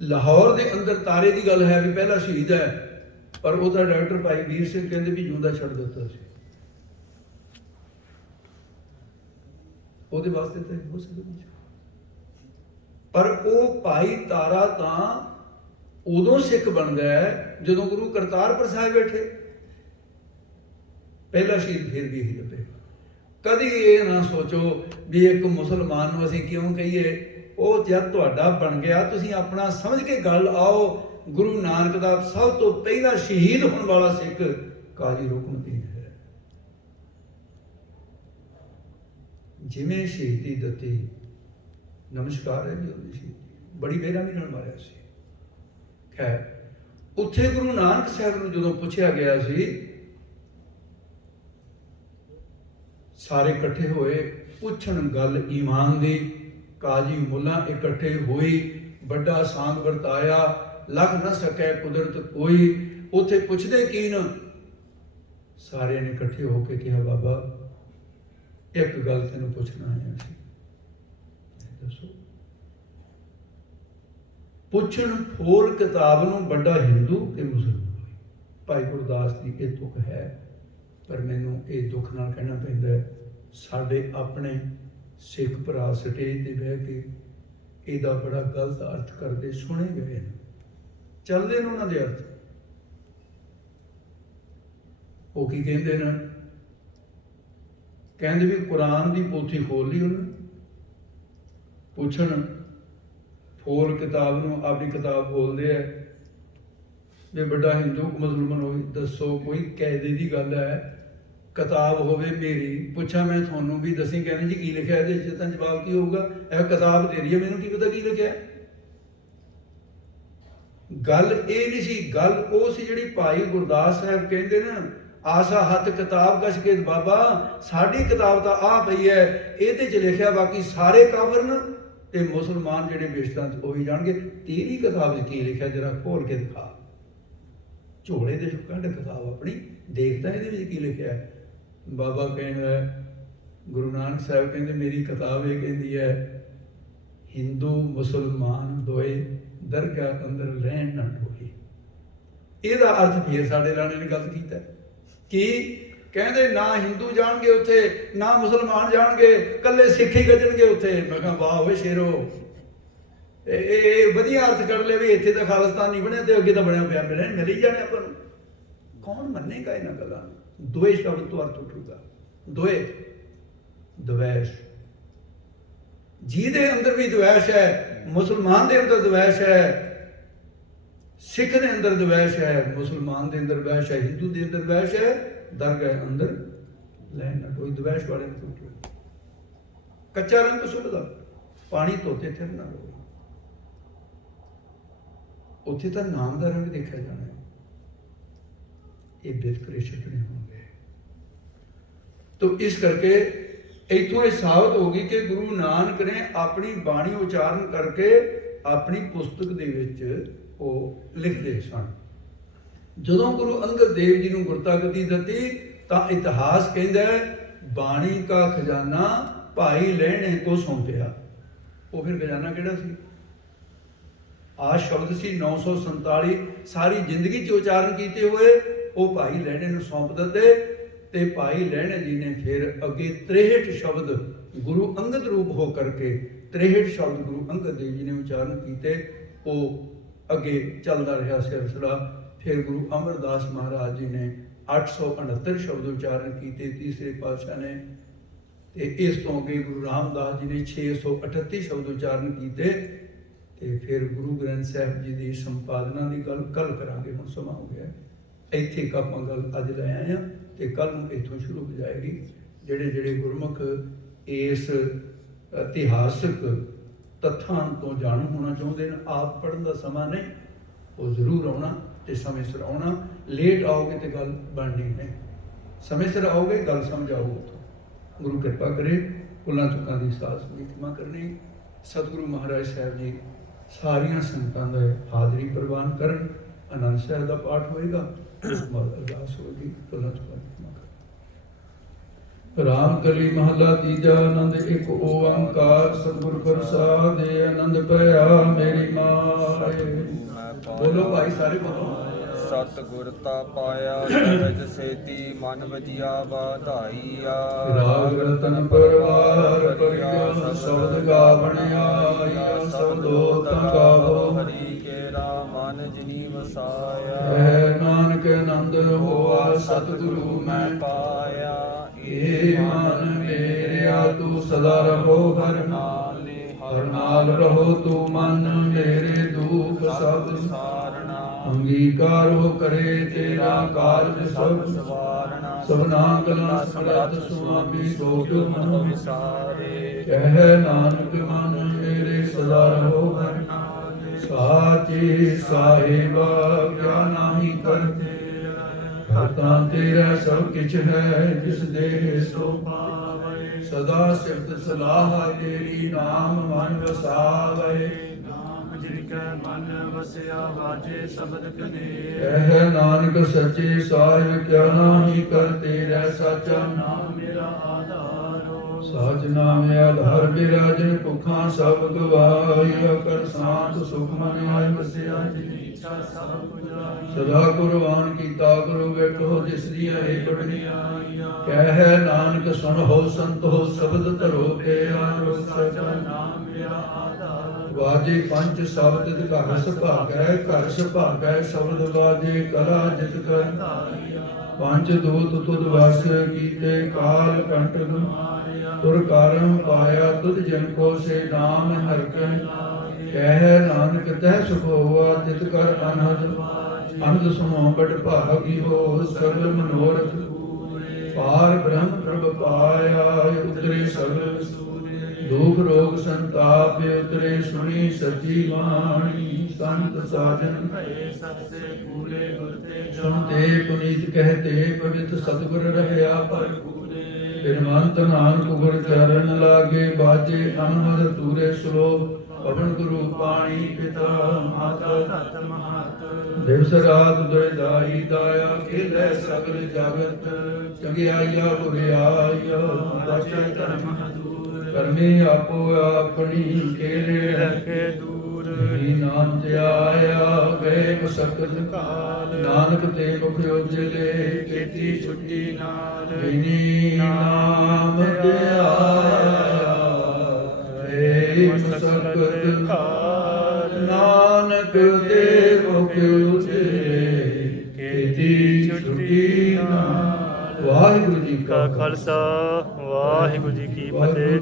लाहौर दे अंदर तारे की गल है भी पहला शहीद है, पर उहदा डॉक्टर भाई वीर सिंह कहंदे भी जिंदा छड्ड दित्ता सी। ਉਹਦੇ ਵਾਸਤੇ ਤਾਂ ਹੋ ਸਕਦਾ, ਪਰ ਉਹ ਭਾਈ ਤਾਰਾ ਤਾਂ ਉਦੋਂ ਸਿੱਖ ਬਣਦਾ ਹੈ ਜਦੋਂ ਗੁਰੂ ਕਰਤਾਰਪੁਰ ਸਾਹਿਬ ਬੈਠੇ। ਪਹਿਲਾ ਸ਼ਹੀਦ ਫਿਰ ਵੀ ਇਹੀ ਲੱਭੇਗਾ। ਕਦੀ ਇਹ ਨਾ ਸੋਚੋ ਵੀ ਇੱਕ ਮੁਸਲਮਾਨ ਨੂੰ ਅਸੀਂ ਕਿਉਂ ਕਹੀਏ, ਉਹ ਜਦ ਤੁਹਾਡਾ ਬਣ ਗਿਆ ਤੁਸੀਂ ਆਪਣਾ ਸਮਝ ਕੇ ਗੱਲ ਆਓ। ਗੁਰੂ ਨਾਨਕ ਦਾ ਸਭ ਤੋਂ ਪਹਿਲਾ ਸ਼ਹੀਦ ਹੋਣ ਵਾਲਾ ਸਿੱਖ ਕਾਜ਼ੀ ਰੁਕਨੁੱਦੀਨ ਹੈ। ਜਿਵੇਂ ਸ਼ਹੀਦੀ ਦਿੱਤੀ, ਨਮਸਕਾਰ ਹੈ ਜੀ ਉਹਦੀ ਸ਼ਹੀਦੀ, ਬੜੀ ਬੇਰਹਿਮੀ ਨਾਲ ਮਾਰਿਆ ਸੀ। ਖੈਰ ਉੱਥੇ ਗੁਰੂ ਨਾਨਕ ਸਾਹਿਬ ਨੂੰ ਜਦੋਂ ਪੁੱਛਿਆ ਗਿਆ ਸੀ, ਸਾਰੇ ਇਕੱਠੇ ਹੋਏ ਪੁੱਛਣ ਗੱਲ ਈਮਾਨ ਦੀ। ਕਾਜੀ ਮੁੱਲਾ ਇਕੱਠੇ ਹੋਈ, ਵੱਡਾ ਸਾਂਗ ਵਰਤਾਇਆ, ਲੱਖ ਨਾ ਸਕੇ ਕੁਦਰਤ ਕੋਈ। ਉੱਥੇ ਪੁੱਛਦੇ ਕੀ ਨਾ, ਸਾਰਿਆਂ ਨੇ ਇਕੱਠੇ ਹੋ ਕੇ ਕਿਹਾ ਬਾਬਾ ਇੱਕ ਗੱਲ ਤੈਨੂੰ ਪੁੱਛਣਾ ਹੈ ਅਸੀਂ। ਦੱਸੋ। ਪੁੱਛਣ ਫੋਰ ਕਿਤਾਬ ਨੂੰ ਵੱਡਾ ਹਿੰਦੂ ਤੇ ਮੁਸਲਮਾਨ। ਭਾਈ ਗੁਰਦਾਸ ਦੀ ਇਹ ਤੁਕ ਹੈ, ਪਰ ਮੈਨੂੰ ਇਹ ਦੁੱਖ ਨਾਲ ਕਹਿਣਾ ਪੈਂਦਾ ਹੈ, ਸਾਡੇ ਆਪਣੇ ਸਿੱਖ ਭਰਾ ਸਟੇਜ ਤੇ ਬਹਿ ਕੇ ਇਹਦਾ ਬੜਾ ਗਲਤ ਅਰਥ ਕਰਦੇ ਸੁਣੇ ਗਏ ਨੇ। ਚੱਲਦੇ ਨੇ ਉਹਨਾਂ ਦੇ ਅਰਥ। ਉਹ ਕੀ ਕਹਿੰਦੇ ਨੇ, ਕਹਿੰਦੇ ਵੀ ਕੁਰਾਨ ਦੀ ਪੋਥੀ ਖੋਲ ਲਈ ਉਹਨੇ, ਪੁੱਛਣ ਫੋਲ ਕਿਤਾਬ ਨੂੰ, ਆਪਣੀ ਕਿਤਾਬ ਖੋਲਦੇ ਆ ਵੀ ਵੱਡਾ ਹਿੰਦੂ ਮੁਸਲਮਾਨ ਹੋਵੇ, ਦੱਸੋ ਕੋਈ ਕਾਇਦੇ ਦੀ ਗੱਲ ਹੈ, ਕਿਤਾਬ ਹੋਵੇ ਮੇਰੀ, ਪੁੱਛਾਂ ਮੈਂ ਤੁਹਾਨੂੰ ਵੀ ਦੱਸੀ, ਕਹਿੰਦੇ ਜੀ ਕੀ ਲਿਖਿਆ ਇਹਦੇ 'ਚ, ਤਾਂ ਜਵਾਬ ਕੀ ਹੋਊਗਾ, ਇਹ ਕਿਤਾਬ ਤੇਰੀ ਹੈ, ਮੈਨੂੰ ਕੀ ਪਤਾ ਕੀ ਲਿਖਿਆ। ਗੱਲ ਇਹ ਨਹੀਂ ਸੀ, ਗੱਲ ਉਹ ਸੀ ਜਿਹੜੀ ਭਾਈ ਗੁਰਦਾਸ ਸਾਹਿਬ ਕਹਿੰਦੇ ਨਾ, ਆਸਾ ਹੱਥ ਕਿਤਾਬ ਕਸ਼ ਕੇ ਬਾਬਾ, ਸਾਡੀ ਕਿਤਾਬ ਤਾਂ ਆਹ ਪਈ ਹੈ, ਇਹਦੇ 'ਚ ਲਿਖਿਆ, ਬਾਕੀ ਸਾਰੇ ਕਾਫਰ ਨੇ ਤੇ ਮੁਸਲਮਾਨ ਜਿਹੜੇ ਬੇਸ਼ਤਾਂ 'ਚ ਉਹੀ ਜਾਣਗੇ, ਤੇਰੀ ਕਿਤਾਬ 'ਚ ਕੀ ਲਿਖਿਆ ਜਰਾ ਖੋਲ ਕੇ ਦਿਖਾ। ਝੋਲੇ ਦੇ ਕੱਢ ਕਿਤਾਬ ਆਪਣੀ, ਦੇਖਦਾ ਇਹਦੇ ਵਿੱਚ ਕੀ ਲਿਖਿਆ। ਬਾਬਾ ਕਹਿੰਦਾ, ਗੁਰੂ ਨਾਨਕ ਸਾਹਿਬ ਕਹਿੰਦੇ ਮੇਰੀ ਕਿਤਾਬ ਇਹ ਕਹਿੰਦੀ ਹੈ, ਹਿੰਦੂ ਮੁਸਲਮਾਨ ਦੋਏ ਦਰਗਾਹ ਅੰਦਰ ਰਹਿਣ ਨਾ ਢੋਏ। ਇਹਦਾ ਅਰਥ ਫਿਰ ਸਾਡੇ ਰਾਣੇ ਨੇ ਗਲਤ ਕੀਤਾ ਕਿ ਕਹਿੰਦੇ ਨਾ ਹਿੰਦੂ ਜਾਣਗੇ ਉੱਥੇ, ਨਾ ਮੁਸਲਮਾਨ ਜਾਣਗੇ, ਕੱਲੇ ਸਿੱਖ ਹੀ ਗੱਜਣਗੇ ਉੱਥੇ। ਮੈਂ ਕਿਹਾ ਵਾਹ ਓਏ ਸ਼ੇਰੋ, ਇਹ ਵਧੀਆ ਅਰਥ ਕੱਢ ਲਿਆ ਵੀ ਇੱਥੇ ਤਾਂ ਖਾਲਿਸਤਾਨ ਨਹੀਂ ਬਣਿਆ ਤੇ ਅੱਗੇ ਤਾਂ ਬਣਿਆ ਪਿਆ, ਮਿਲ ਹੀ ਜਾਣੇ ਆਪਾਂ ਨੂੰ। ਕੌਣ ਮੰਨੇਗਾ ਇਹਨਾਂ ਗੱਲਾਂ ਨੂੰ? ਦੋਏ ਸ਼ਬਦ ਤੋਂ ਅਰਥ ਉੱਠੂਗਾ, ਦੋਏ ਦਵੈਸ਼। ਜਿਹਦੇ ਅੰਦਰ ਵੀ ਦਵੈਸ਼ ਹੈ, ਮੁਸਲਮਾਨ ਦੇ ਅੰਦਰ ਦਵੈਸ਼ ਹੈ, ਸਿੱਖ ਦੇ ਅੰਦਰ ਦਵੈਸ਼ ਹੈ, ਮੁਸਲਮਾਨ ਦੇ ਅੰਦਰ ਦਵੈਸ਼ ਹੈ, ਹਿੰਦੂ ਦੇ ਅੰਦਰ ਦਵੈਸ਼ ਹੈ, ਦਰਗਾਹ ਅੰਦਰ ਲੈਣ ਨਾ ਕੋਈ ਦਵੈਸ਼ ਵਾਲੇ ਨੂੰ ਟੁੱਟੇ। ਕੱਚਾ ਰੰਗ ਸੁਭਦਾ, ਪਾਣੀ ਧੋਤੇ ਫਿਰ ਨਾ ਹੋਵੇ, ਉੱਥੇ ਤਾਂ ਨਾਮ ਦਾ ਰੰਗ ਦੇਖਿਆ ਜਾਣਾ ਹੈ। ਇਹ ਵਿਤਕਰੇ ਛੱਡਣੇ ਹੋਣਗੇ। ਤੋ ਇਸ ਕਰਕੇ ਇੱਥੋਂ ਇਹ ਸਾਬਤ ਹੋ ਗਈ ਕਿ ਗੁਰੂ ਨਾਨਕ ਨੇ ਆਪਣੀ ਬਾਣੀ ਉਚਾਰਨ ਕਰਕੇ ਆਪਣੀ ਪੁਸਤਕ ਦੇ ਵਿੱਚ ਉਹ ਲਿਖਦੇ ਸਨ। ਜਦੋਂ ਗੁਰੂ ਅੰਗਦ ਦੇਵ ਜੀ ਨੂੰ ਗੁਰਤਾਗਤੀ ਦਿੱਤੀ ਤਾਂ ਇਤਿਹਾਸ ਕਹਿੰਦਾ ਬਾਣੀ ਕਾ ਖਜ਼ਾਨਾ ਭਾਈ ਲਹਿਣੇ ਕੋ ਸੌਂਪਿਆ। ਉਹ ਫਿਰ ਖਜ਼ਾਨਾ ਕਿਹੜਾ ਸੀ? ਆ ਸ਼ਬਦ ਸੀ 947 ਸਾਰੀ ਜ਼ਿੰਦਗੀ 'ਚ ਉਚਾਰਨ ਕੀਤੇ ਹੋਏ, ਉਹ ਭਾਈ ਲਹਿਣੇ ਨੂੰ ਸੌਂਪ ਦਿੰਦੇ ਤੇ ਭਾਈ ਲਹਿਣੇ ਜੀ ਨੇ ਫਿਰ ਅੱਗੇ 63 ਸ਼ਬਦ ਗੁਰੂ ਅੰਗਦ ਰੂਪ ਹੋ ਕਰਕੇ 63 ਸ਼ਬਦ ਗੁਰੂ ਅੰਗਦ ਦੇਵ ਜੀ ਨੇ ਉਚਾਰਨ ਕੀਤੇ। ਉਹ ਅੱਗੇ ਚੱਲਦਾ ਰਿਹਾ ਸਿਲਸਿਲਾ। ਫਿਰ ਗੁਰੂ ਅਮਰਦਾਸ ਮਹਾਰਾਜ ਜੀ ਨੇ 869 ਸ਼ਬਦ ਉਚਾਰਨ ਕੀਤੇ ਤੀਸਰੇ ਪਾਤਸ਼ਾਹ ਨੇ, ਤੇ ਇਸ ਤੋਂ ਅੱਗੇ ਗੁਰੂ ਰਾਮਦਾਸ ਜੀ ਨੇ 638 ਸ਼ਬਦ ਉਚਾਰਨ ਕੀਤੇ। ਤੇ ਫਿਰ ਗੁਰੂ ਗ੍ਰੰਥ ਸਾਹਿਬ ਜੀ ਦੀ ਸੰਪਾਦਨਾ ਦੀ ਗੱਲ ਕੱਲ ਕਰਾਂਗੇ, ਹੁਣ ਸਮਾਂ ਹੋ ਗਿਆ। ਇੱਥੇ ਇੱਕ ਆਪਾਂ ਗੱਲ ਅੱਜ ਲੈ ਆਏ ਹਾਂ ਤੇ ਕੱਲ ਨੂੰ ਇੱਥੋਂ ਸ਼ੁਰੂ ਹੋ ਜਾਏਗੀ। ਜਿਹੜੇ ਜਿਹੜੇ ਗੁਰਮੁਖ ਇਸ ਇਤਿਹਾਸਕ ਤੱਥਾਂ ਤੋਂ ਜਾਣੂ ਹੋਣਾ ਚਾਹੁੰਦੇ ਨੇ, ਆਪ ਪੜ੍ਹਨ ਦਾ ਸਮਾਂ ਨਹੀਂ, ਉਹ ਜ਼ਰੂਰ ਆਉਣਾ ਤੇ ਸਮੇਂ ਸਿਰ ਆਉਣਾ। ਲੇਟ ਆਓਗੇ ਤੇ ਗੱਲ ਬਣਨੀ ਨਹੀਂ, ਸਮੇਂ ਸਿਰ ਆਓਗੇ ਗੱਲ ਸਮਝ ਆਊ। ਗੁਰੂ ਕਿਰਪਾ ਕਰੇ, ਭੁੱਲਾਂ ਚੁੱਕਾਂ ਦੀ ਸਾਜ਼ ਦੀ ਖਿਮਾ ਕਰਨੀ। ਸਤਿਗੁਰੂ ਮਹਾਰਾਜ ਸਾਹਿਬ ਜੀ ਸਾਰੀਆਂ ਸੰਗਤਾਂ ਦਾ ਹਾਜ਼ਰੀ ਪ੍ਰਵਾਨ ਕਰਨ। ਆਨੰਦ ਸਾਹਿਬ ਦਾ ਪਾਠ ਹੋਏਗਾ, ਅਰਦਾਸ ਹੋਏਗੀ। ਭੁੱਲਾਂ ਚੁੱਕਾਂ ਦੀ ਖਿਮਾ ਕਰ। ਰਾਮ ਕਲੀ ਮਹਲਾ ਤੀਜਾ। ਆਨੰਦ ਇੱਕ ਓੰਕਾਰ ਸਤਿਗੁਰ ਪ੍ਰਸਾਦਿ। ਆਨੰਦ ਭਇਆ ਮੇਰੀ ਮਾਏ। ਬੋਲੋ ਭਾਈ ਸਾਰੇ ਬੋਲੋ। ਸਤਿਗੁਰ ਤਾ ਪਾਇਆ ਸਹਿਜ ਸੇਤੀ, ਮਨ ਵਜਿਆ ਵਧਾਈਆ। ਰਾਗ ਰਤਨ ਪਰਵਾਰ ਪਰਿਆ, ਸ਼ਬਦ ਗਾਵਣ ਆਇਆ। ਸ਼ਬਦੋ ਤਾ ਗਾਵੋ ਹਰੀ ਕੇਰਾ, ਮਨ ਜਿਨੀ ਵਸਾਇਆ। ਹੈ ਨਾਨਕ ਆਨੰਦ ਹੋਆ ਸਤਿਗੁਰੂ ਮੈਂ ਪਾਇਆ। ਏ ਮਨ ਮੇਰਿਆ ਤੂੰ ਸਦਾ ਰਹੋ ਹਰ ਨਾਲ। ਹਰ ਨਾਲ ਰਹੋ ਤੂੰ ਮਨ ਮੇਰੇ, ਦੁਖ ਸਭ ਸਾਰਣਾ। ਅੰਗੀਕਾਰੋ ਕਰੇ ਤੇਰਾ ਕਾਰਜ ਸਭ ਸਵਾਰਣਾ। ਸਭਨਾ ਕਲਾ ਸਮਰੱਥ ਸੁਆਮੀ, ਸੋ ਕਿਉ ਮਨੋ ਵਿਸਾਰੇ। ਕਹਿ ਨਾਨਕ ਮਨ ਮੇਰੇ ਸਦਾ ਰਹੋ ਹਰ ਨਾਲ। ਸਾਚੇ ਸਾਹਿਬਾ ਕਿਆ ਨਾਹੀ ਕਰਤੇ, ਕਰਤਾ ਤੇਰਾ ਸਭ ਕਿਛ ਹੈ, ਜਿਸ ਦੇ ਸੋ ਪਾਵੇ। ਸਦਾ ਸਿਫਤ ਸਲਾਹ ਤੇਰੀ, ਨਾਮ ਮਨ ਵਸਾਵੇ। ਜਿਨ ਕੈ ਮਨ ਵਸਿਆ, ਵਾਜੇ ਸ਼ਬਦ ਕਨੇ। ਕਹਿ ਨਾਨਕ ਸੱਚੇ ਸਾਹਿਬ ਕਿਆ ਨਾਹੀ ਕਰਤੇ, ਰਹਿ ਸਾਚਾ ਨਾਮ ਮੇਰਾ ਆਧਾਰੋ। ਸਾਚ ਨਾਮ ਆਧਾਰ ਮੇਰਾ, ਜਿਨ ਭੁੱਖਾਂ ਸਭ ਗਵਾਈ। ਕਰ ਸਾਥ ਸੁਖ ਮਨ ਆਇ ਵਸਿਆ, ਜਿਨ ਇੱਛਾ ਸਭ ਪੁਜਾਈ। ਸਦਾ ਕੁਰਬਾਨ ਕੀਤਾ ਗੁਰੂ ਬੈਠੋ, ਜਿਸ ਦੀਆਂ ਇਹ ਪੜਨੀਆਂ। ਆਈਆ ਕਹਿ ਨਾਨਕ ਸੁਣੋ ਸੰਤੋ, ਸ਼ਬਦ ਧਰੋ ਪਿਆਰੋ। ਸਾਚਾ ਨਾਮ ਮੇਰਾ ਆਧਾਰ। ਵਾਜੇ ਪੰਜ ਸ਼ਬਦ ਘਰ ਸੁਭਾਗੈ, ਘਰ ਸੁਭਾਗੈ ਸ਼ਬਦ ਵਾਜੇ। ਕਲਾ ਜਿਤ ਕਰ ਪੰਜ ਦੂਤ ਤੁਧ ਵਸ ਕੀਤੇ ਕਾਲ ਕੰਟਕ ਮਾਰਿਆ ਤੁਰ ਕਰਮ ਪਾਇਆ ਤੁਧ ਜਨ ਕੋ ਸੇ ਨਾਮ ਹਰਿ ਕੈ ਕਹਿ ਨਾਨਕ ਤਹਿ ਸੁਖ ਹੋਆ ਤਿਤ ਕਰ ਅਨਹਦ ਸੁਨੋ ਬੜ ਭਾਗੀ ਹੋ ਸਗਲ ਮਨੋਰਥ ਪਾਰ ਬ੍ਰਹਮ ਪ੍ਰਭ ਪਾਇਆ ਉਤਰੇ ਸਗਲ ਦੁਖ ਰੋਗ ਸੰਤਾਪ ਉਤਰੇ ਸੁਣੀ ਸੱਚੀ ਬਾਣੀ ਸੰਤ ਸਾਜਨ ਭਏ ਸਤਿ ਪੂਰੇ ਗੁਰ ਤੇ ਸੁਣਤੇ ਪੁਨੀਤ ਕਹਤੇ ਪਵਿੱਤ ਸਤਿਗੁਰ ਰਹਿਆ ਪੂਰੇ ਬਿਨਵੰਤ ਨਾਨਕ ਗੁਰ ਚਰਨ ਲਾਗੇ ਬਾਜੇ ਅਨਹਦ ਤੂਰੇ ਸ਼ਲੋਕ ਪਵਨ ਗੁਰੂ ਪਾਣੀ ਪਿਤਾ ਮਾਤਾ ਤਤ ਮਹਤ ਦਿਵਸ ਰਾਤ ਦੁਇਦਾਈ ਦਾਇਆ ਖੇਲੇ ਸਗਲ ਜਗਤ ਚੰਗਿਆਈਆ ਬੁਰਿਆਈਆ ਬਾਚੈ ਧਰਮ ਦੂਰ ਕਰਮੀ ਆਪੋ ਆਪਣੀ ਖੇਲੇ ਰਖੇ ਦੂਰ ਹੀ ਨਾਮ ਤੇ ਆਇਆ ਗਏ ਮਸਕਤ ਕਾਲ ਨਾਨਕ ਤੇ ਮੁਖ ਉਜਲੇ ਕੀਤੀ ਛੁੱਟੀ ਨਾਲ ਬਿਨੀ ਨਾਮ ਤੇ ਆਇਆ ਏ ਮਸਕਤ ਕਾਲ ਨਾਨਕ ਤੇ ਮੁਖ ਉਜਲੇ ਕੀਤੀ ਛੁੱਟੀ ਨਾਲ। ਵਾਹਿਗੁਰੂ ਜੀ ਕਾ ਖਾਲਸਾ ਵਾਹਿਗੁਰੂ ਜੀ ਕੀ ਫਤਿਹ।